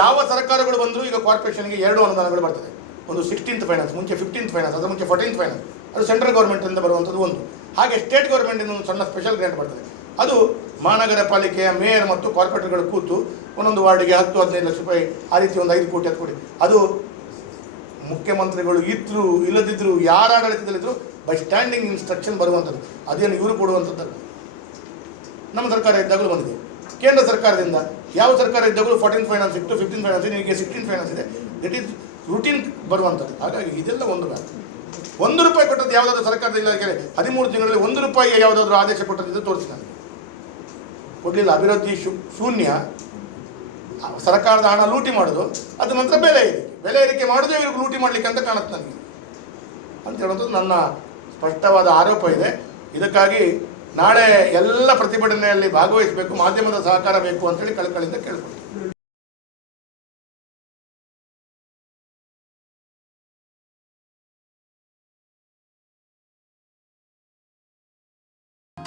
ಯಾವ ಸರ್ಕಾರಗಳು ಬಂದರೂ ಈಗ ಕಾರ್ಪೊರೇಷನ್ಗೆ ಎರಡು ಅನುದಾನಗಳು ಬರ್ತದೆ. ಒಂದು ಸಿಕ್ಸ್ಟೀನ್ತ್ ಫೈನಾನ್ಸ್ ಮುಂಚೆ ಫಿಫ್ಟೀನ್ತ್ ಫೈನಾನ್ಸ್ ಅದು ಮುಂಚೆ ಫೋರ್ಟೀನ್ತ್ ಫೈನಾನ್ಸ್ ಅದು ಸೆಂಟ್ರಲ್ ಗೌರ್ಮೆಂಟಿಂದ ಬರುವಂಥದ್ದು ಒಂದು. ಹಾಗೆ ಸ್ಟೇಟ್ ಗೌರ್ಮೆಂಟಿಂದ ಒಂದು ಸಣ್ಣ ಸ್ಪೆಷಲ್ ಗ್ರ್ಯಾಂಟ್ ಬರ್ತದೆ. ಅದು ಮಹಾನಗರ ಪಾಲಿಕೆಯ ಮೇಯರ್ ಮತ್ತು ಕಾರ್ಪೊರೇಟರ್ಗಳು ಕೂತು ಒಂದೊಂದು ವಾರ್ಡಿಗೆ ಹತ್ತು, ಹದಿನೈದು ಲಕ್ಷ ರೂಪಾಯಿ ಆ ರೀತಿ ಒಂದು ಐದು ಕೋಟಿ ಹತ್ತು ಕೋಟಿ. ಅದು ಮುಖ್ಯಮಂತ್ರಿಗಳು ಇದ್ರು, ಇಲ್ಲದಿದ್ರು, ಯಾರ ಆಡಳಿತದಲ್ಲಿದ್ರು ಬೈ ಸ್ಟ್ಯಾಂಡಿಂಗ್ ಇನ್ಸ್ಟ್ರಕ್ಷನ್ ಬರುವಂಥದ್ದು. ಅದೇನು ಇವರು ಕೊಡುವಂಥದ್ದಲ್ಲ ನಮ್ಮ ಸರ್ಕಾರ ಇದ್ದಾಗಲೂ ಬಂದಿದೆ. ಕೇಂದ್ರ ಸರ್ಕಾರದಿಂದ ಯಾವ ಸರ್ಕಾರ ಇದ್ದಾಗಲೂ ಫೋರ್ಟೀನ್ ಫೈನಾನ್ಸ್ ಇತ್ತು ಫಿಫ್ಟೀನ್ ಫೈನಾನ್ಸ್ ಇದೆ ಈಗ ಸಿಕ್ಸ್ಟೀನ್ ಫೈನಾನ್ಸ್ ಇದೆ. ದಟ್ ಈಸ್ ರುಟೀನ್ ಬರುವಂಥದ್ದು. ಹಾಗಾಗಿ ಇದೆಲ್ಲ ಒಂದು ಬ್ಯಾಂಕ್ ಒಂದು ರೂಪಾಯಿ ಕೊಟ್ಟದ್ದು ಯಾವುದಾದ್ರೂ ಸರ್ಕಾರದ ಇಲಾಖೆ ಹದಿಮೂರು ತಿಂಗಳಲ್ಲಿ ಒಂದು ರೂಪಾಯಿ ಯಾವುದಾದ್ರೂ ಆದೇಶ ಕೊಟ್ಟದ್ದು ತೋರಿಸಿ ನಾನು ಕೊಡಲಿಲ್ಲ. ಅಭಿವೃದ್ಧಿ ಶು, ಶೂನ್ಯ. ಸರ್ಕಾರದ ಹಣ ಲೂಟಿ ಮಾಡೋದು ಅದು ನಂತರ ಬೆಲೆ ಇದೆ ಬೆಲೆ ಏರಿಕೆ ಮಾಡೋದೇ ಇವ್ರಿಗೆ ಲೂಟಿ ಮಾಡಲಿಕ್ಕೆ ಅಂತ ಕಾಣುತ್ತೆ ನನಗೆ. ಅಂತ ಹೇಳೋದು ನನ್ನ ಸ್ಪಷ್ಟವಾದ ಆರೋಪ ಇದೆ. ಇದಕ್ಕಾಗಿ ನಾಳೆ ಎಲ್ಲ ಪ್ರತಿಭಟನೆಯಲ್ಲಿ ಭಾಗವಹಿಸಬೇಕು, ಮಾಧ್ಯಮದ ಸಹಕಾರ ಬೇಕು ಅಂತೇಳಿ ಕಳಕಳಿಂದ ಕೇಳ್ಕೊಳ್ತೀನಿ.